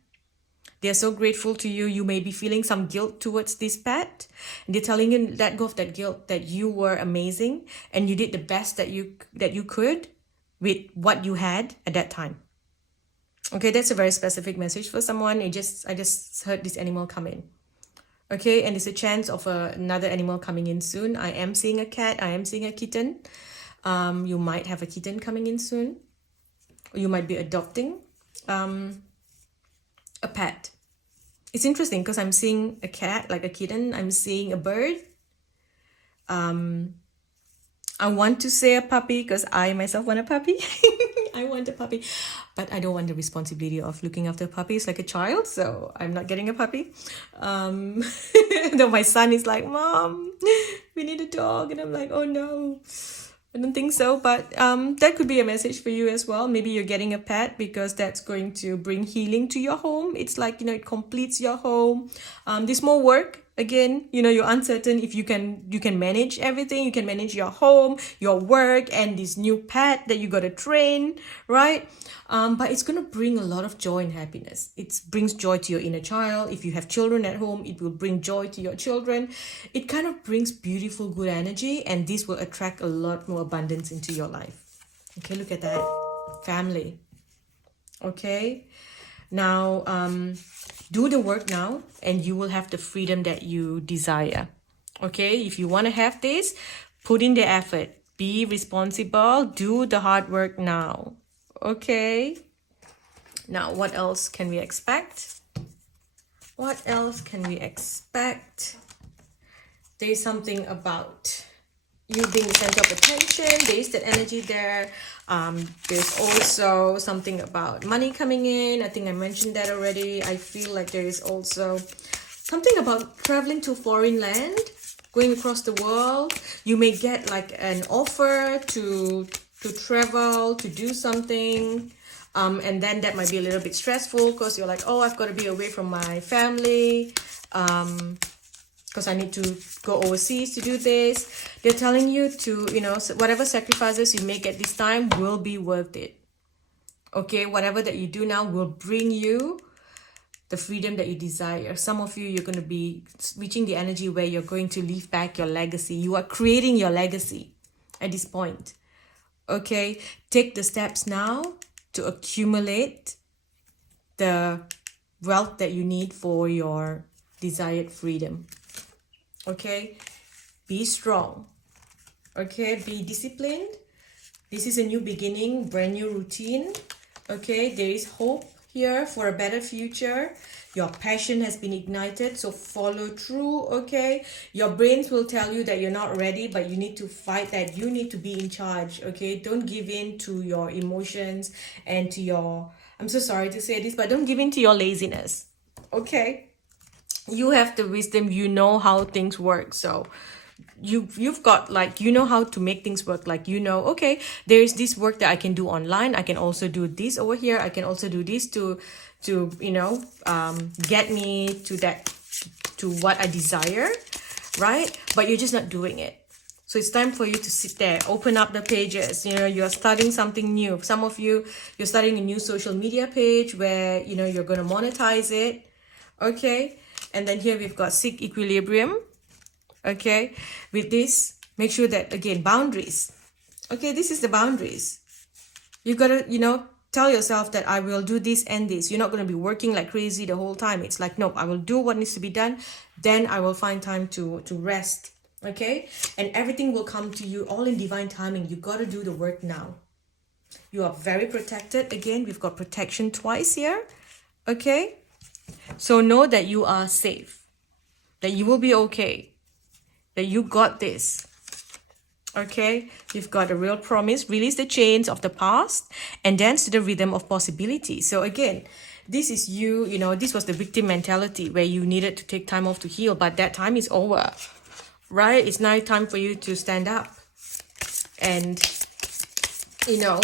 They are so grateful to you. You may be feeling some guilt towards this pet. And they're telling you, let go of that guilt, that you were amazing and you did the best that you could with what you had at that time. Okay, that's a very specific message for someone. I just heard this animal come in. Okay, and there's a chance of another animal coming in soon. I am seeing a cat. I am seeing a kitten. You might have a kitten coming in soon. Or you might be adopting a pet. It's interesting because I'm seeing a cat, like a kitten. I'm seeing a bird. I want to say a puppy because I myself want a puppy. I want a puppy, but I don't want the responsibility of looking after a puppy. It's like a child, so I'm not getting a puppy. Though my son is like, Mom, we need a dog. And I'm like, oh no, I don't think so. But that could be a message for you as well. Maybe you're getting a pet because that's going to bring healing to your home. It's like, you know, it completes your home. There's more work. Again, you know, you're uncertain if you can manage everything. You can manage your home, your work, and this new pet that you got to train, right? But it's going to bring a lot of joy and happiness. It brings joy to your inner child. If you have children at home, it will bring joy to your children. It kind of brings beautiful, good energy, and this will attract a lot more abundance into your life. Okay, look at that. Family. Okay. Now, do the work now and you will have the freedom that you desire. Okay, if you want to have this, put in the effort. Be responsible. Do the hard work now. Okay. Now, what else can we expect? What else can we expect? There's something about you being the center of attention. There's that energy there. There's also something about money coming in. I think I mentioned that already. I feel like there is also something about traveling to foreign land, going across the world. You may get like an offer to travel, to do something. And then that might be a little bit stressful because you're like, oh, I've got to be away from my family. Because I need to go overseas to do this. They're telling you to, you know, whatever sacrifices you make at this time will be worth it. Okay, whatever that you do now will bring you the freedom that you desire. Some of you, you're going to be reaching the energy where you're going to leave back your legacy. You are creating your legacy at this point. Okay, take the steps now to accumulate the wealth that you need for your desired freedom. Okay, be strong. Okay, be disciplined. This is a new beginning, brand new routine. Okay, there is hope here for a better future. Your passion has been ignited, so follow through. Okay, your brains will tell you that you're not ready, but you need to fight that. You need to be in charge. Okay, don't give in to your emotions and to your, I'm so sorry to say this, but don't give in to your laziness. Okay, you have the wisdom, you know how things work, so you've got, like, you know how to make things work. Like, you know, okay, there is this work that I can do online. I can also do this over here. I can also do this to you know, get me to what I desire, right? But you're just not doing it. So it's time for you to sit there, open up the pages. You know, you're starting something new. Some of you, you're starting a new social media page where, you know, you're going to monetize it. Okay, and then here we've got seek equilibrium. Okay, with this, make sure that, again, boundaries. Okay, this is the boundaries. You gotta, you know, tell yourself that I will do this and this. You're not going to be working like crazy the whole time. It's like, nope, I will do what needs to be done. Then I will find time to rest. Okay, and everything will come to you all in divine timing. You got to do the work now. You are very protected. Again, we've got protection twice here. Okay, so know that you are safe, that you will be okay, that you got this. Okay, you've got a real promise. Release the chains of the past and dance to the rhythm of possibility. So again, this is you, you know, this was the victim mentality where you needed to take time off to heal, but that time is over, right? It's now time for you to stand up and, you know,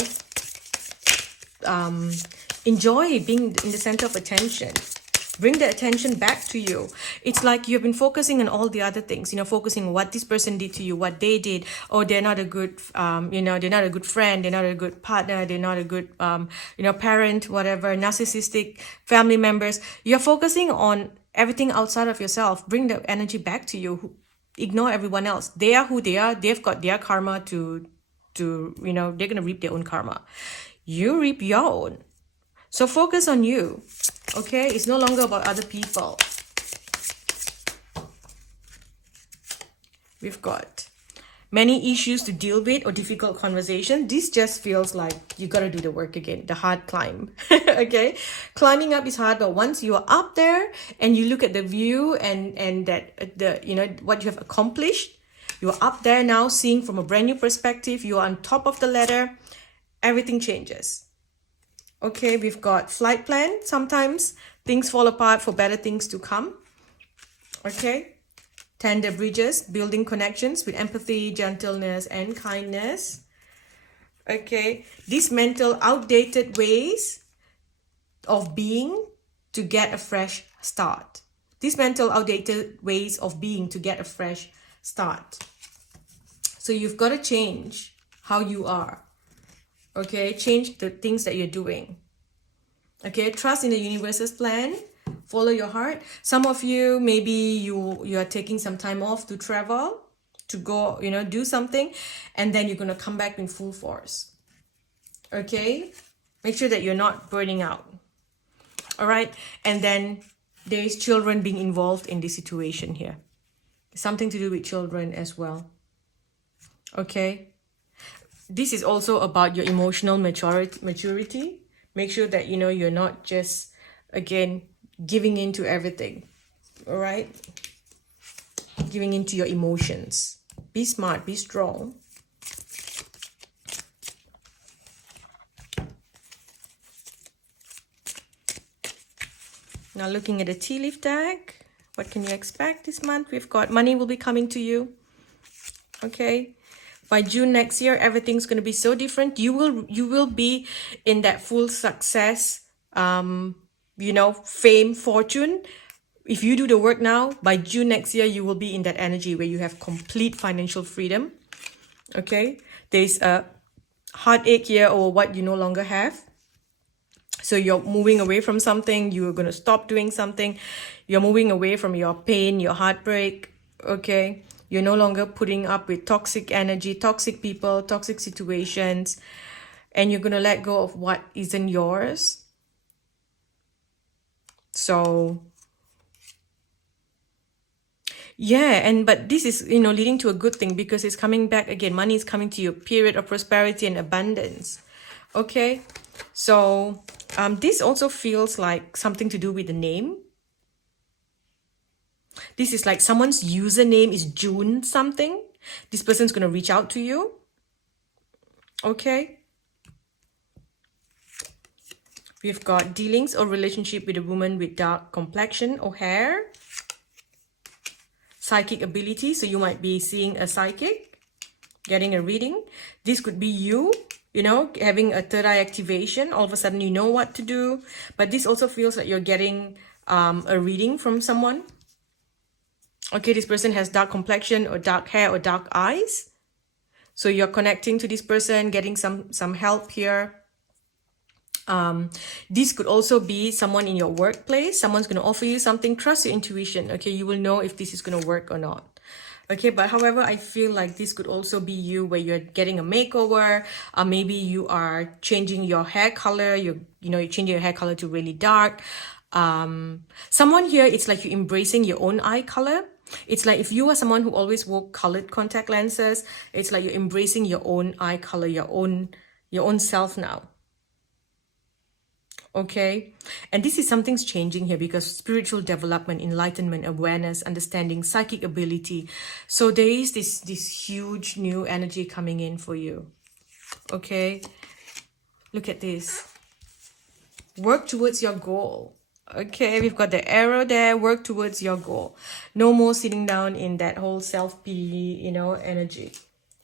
enjoy being in the center of attention. Bring the attention back to you. It's like you've been focusing on all the other things, you know, focusing on what this person did to you, what they did. Oh, they're not a good, you know, they're not a good friend. They're not a good partner. They're not a good, you know, parent, whatever, narcissistic family members. You're focusing on everything outside of yourself. Bring the energy back to you. Ignore everyone else. They are who they are. They've got their karma to, you know, they're going to reap their own karma. You reap your own. So focus on you. Okay, it's no longer about other people. We've got many issues to deal with or difficult conversation. This just feels like you got to do the work again, the hard climb. Okay, climbing up is hard, but once you are up there and you look at the view and that the, you know, what you have accomplished, you're up there now, seeing from a brand new perspective. You're on top of the ladder. Everything changes. Okay, we've got flight plan. Sometimes things fall apart for better things to come. Okay, tender bridges, building connections with empathy, gentleness, and kindness. Okay, these mental outdated ways of being to get a fresh start. These mental outdated ways of being to get a fresh start. So you've got to change how you are. Okay, change the things that you're doing. Okay, trust in the universe's plan. Follow your heart. Some of you, maybe you are taking some time off to travel, to go, you know, do something, and then you're going to come back in full force. Okay, make sure that you're not burning out. All right, and then there is children being involved in this situation here. Something to do with children as well. Okay. This is also about your emotional maturity. Make sure that, you know, you're not just, again, giving into everything. All right? Giving into your emotions. Be smart, be strong. Now looking at the tea leaf deck, what can you expect this month? We've got money will be coming to you. Okay. By June next year, everything's going to be so different. You will be in that full success, you know, fame, fortune. If you do the work now, by June next year, you will be in that energy where you have complete financial freedom. Okay. There's a heartache here over what you no longer have. So you're moving away from something, you're going to stop doing something. You're moving away from your pain, your heartbreak, okay? You're no longer putting up with toxic energy, toxic people, toxic situations, and you're going to let go of what isn't yours. So, yeah, but this is, you know, leading to a good thing because it's coming back again. Money is coming to you, period of prosperity and abundance, okay? So, this also feels like something to do with the name. This is like someone's username is June something. This person's going to reach out to you. Okay. We've got dealings or relationship with a woman with dark complexion or hair. Psychic ability. So you might be seeing a psychic, getting a reading. This could be you. You know, having a third eye activation, all of a sudden you know what to do. But this also feels like you're getting a reading from someone. Okay, this person has dark complexion or dark hair or dark eyes. So you're connecting to this person, getting some help here. This could also be someone in your workplace. Someone's going to offer you something. Trust your intuition. Okay, you will know if this is going to work or not. Okay, but however, I feel like this could also be you where you're getting a makeover. Maybe you are changing your hair color. You're changing your hair color to really dark. Someone here, it's like you're embracing your own eye color. It's like if you are someone who always wore colored contact lenses, it's like you're embracing your own eye color, your own self now. Okay, and this is something's changing here because spiritual development, enlightenment, awareness, understanding, psychic ability. So there is this huge new energy coming in for you. Okay, look at this. Work towards your goal. Okay, we've got the arrow there. Work towards your goal. No more sitting down in that whole self-pity, energy.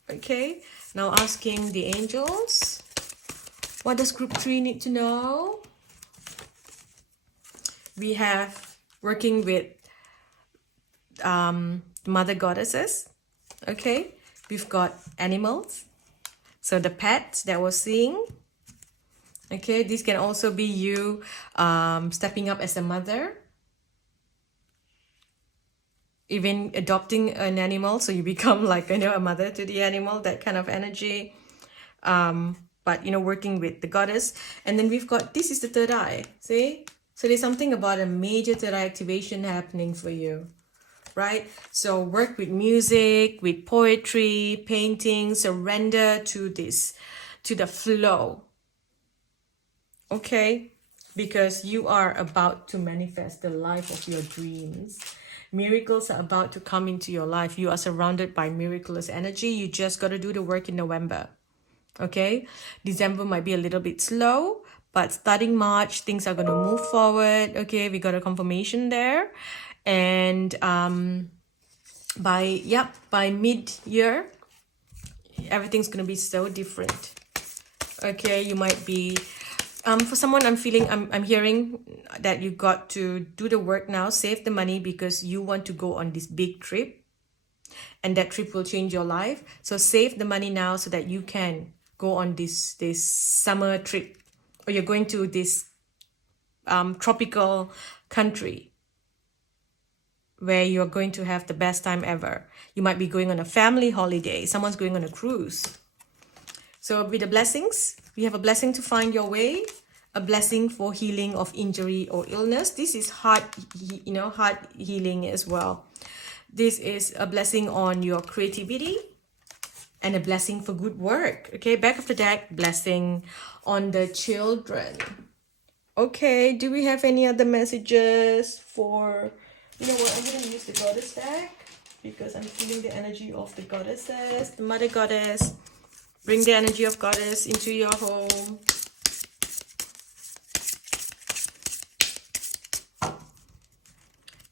Okay, now asking the angels, what does group 3 need to know? We have working with mother goddesses. Okay, we've got animals. So the pets that we're seeing. Okay, this can also be you stepping up as a mother. Even adopting an animal, so you become like, a mother to the animal, that kind of energy. But, working with the goddess. And then we've got, this is the third eye, see? So there's something about a major third eye activation happening for you, right? So work with music, with poetry, painting, surrender to this, to the flow. Okay? Because you are about to manifest the life of your dreams. Miracles are about to come into your life. You are surrounded by miraculous energy. You just got to do the work in November. Okay? December might be a little bit slow. But starting March, things are going to move forward. Okay, we got a confirmation there. And by mid-year, everything's going to be so different. Okay, you might be... for someone, I'm hearing that you got to do the work now, save the money because you want to go on this big trip. And that trip will change your life. So save the money now so that you can go on this summer trip. Or you're going to this tropical country where you're going to have the best time ever. You might be going on a family holiday. Someone's going on a cruise. So with the blessings, we have a blessing to find your way, a blessing for healing of injury or illness. This is heart healing as well. This is a blessing on your creativity and a blessing for good work. Okay, back of the deck, blessing on the children. Okay, do we have any other messages for... You know what, I'm going to use the goddess deck. because I'm feeling the energy of the goddesses, the mother goddess. Bring the energy of goddess into your home.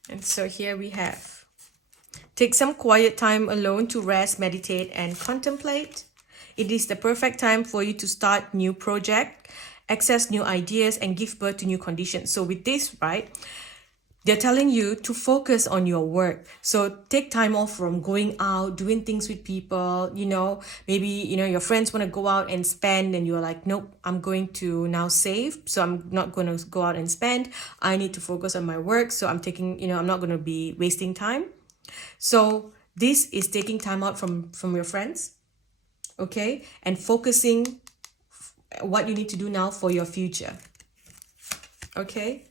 And so here we have, take some quiet time alone to rest, meditate, and contemplate. It is the perfect time for you to start new project, access new ideas, and give birth to new conditions. So with this, right, they're telling you to focus on your work. So take time off from going out, doing things with people, you know, maybe, you know, your friends want to go out and spend and you're like, nope, I'm going to now save. So I'm not going to go out and spend. I need to focus on my work. So I'm taking, you know, I'm not going to be wasting time. So this is taking time out from your friends, okay? And focusing what you need to do now for your future, okay?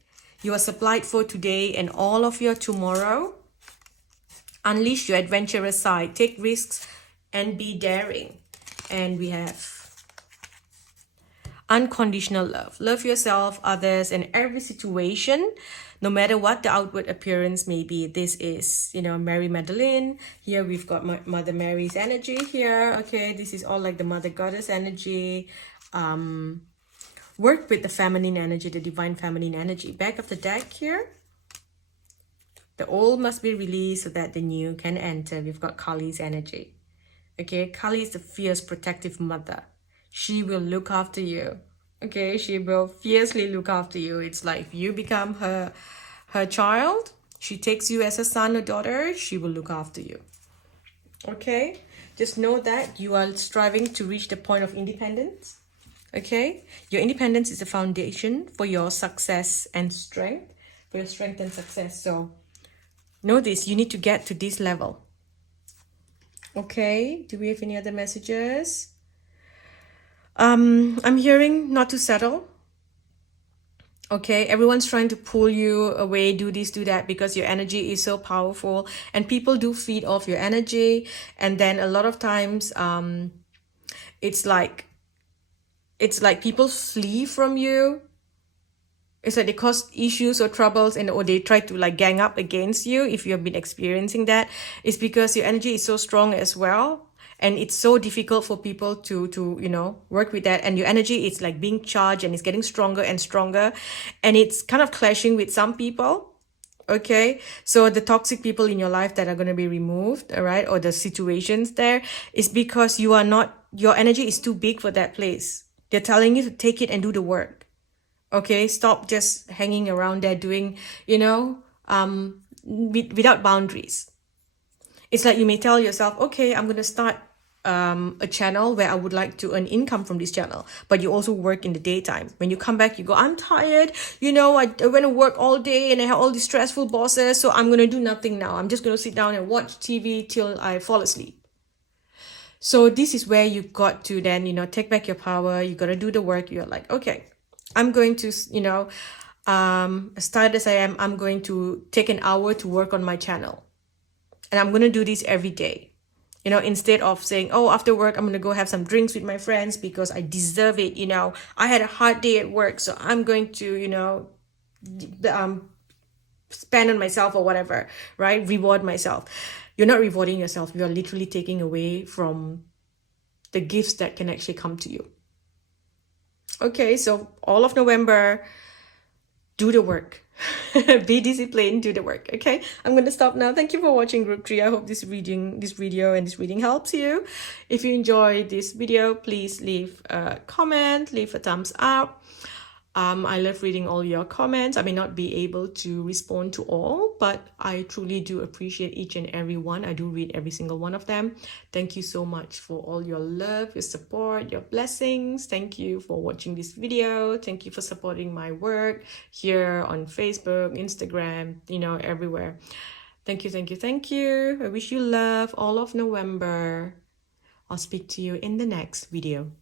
You are supplied for today and all of your tomorrow. Unleash your adventurous side. Take risks and be daring. And we have unconditional love. Love yourself, others, and every situation, no matter what the outward appearance may be. This is, you know, Mary Magdalene. Here we've got Mother Mary's energy here. Okay, this is all like the Mother Goddess energy. Work with the feminine energy, the divine feminine energy. Back of the deck here. The old must be released so that the new can enter. We've got Kali's energy. Okay, Kali is the fierce protective mother. She will look after you. Okay, she will fiercely look after you. It's like if you become her child, she takes you as a son or daughter, she will look after you. Okay, just know that you are striving to reach the point of independence. Okay, your independence is the foundation for your success and strength, for your strength and success. So know this, you need to get to this level. Okay, do we have any other messages? I'm hearing not to settle. Okay, everyone's trying to pull you away, do this, do that, because your energy is so powerful and people do feed off your energy. And then a lot of times, it's like people flee from you. It's like they cause issues or troubles or they try to like gang up against you. If you have been experiencing that, it's because your energy is so strong as well. And it's so difficult for people to you know, work with that. And your energy is like being charged and it's getting stronger and stronger. And it's kind of clashing with some people. Okay, so the toxic people in your life that are going to be removed, all right, or the situations there is because you are not, your energy is too big for that place. They're telling you to take it and do the work. Okay, stop just hanging around there doing, you know, without boundaries. It's like you may tell yourself, okay, I'm going to start a channel where I would like to earn income from this channel, but you also work in the daytime. When you come back, you go, I'm tired, you know, I went to work all day and I have all these stressful bosses, so I'm going to do nothing now. I'm just going to sit down and watch TV till I fall asleep. So this is where you got to then, you know, take back your power. You got to do the work. You're like, okay, I'm going to, you know, as tired as I am, I'm going to take an hour to work on my channel. And I'm going to do this every day. You know, instead of saying, oh, after work, I'm going to go have some drinks with my friends because I deserve it. You know, I had a hard day at work, so I'm going to, you know, spend on myself or whatever, right? Reward myself. You're not rewarding yourself. You're literally taking away from the gifts that can actually come to you. Okay, so all of November, do the work. Be disciplined, do the work. Okay, I'm going to stop now. Thank you for watching Group 3. I hope this video helps you. If you enjoyed this video, please leave a comment, leave a thumbs up. I love reading all your comments. I may not be able to respond to all, but I truly do appreciate each and every one. I do read every single one of them. Thank you so much for all your love, your support, your blessings. Thank you for watching this video. Thank you for supporting my work here on Facebook, Instagram, you know, everywhere. Thank you, thank you, thank you. I wish you love all of November. I'll speak to you in the next video.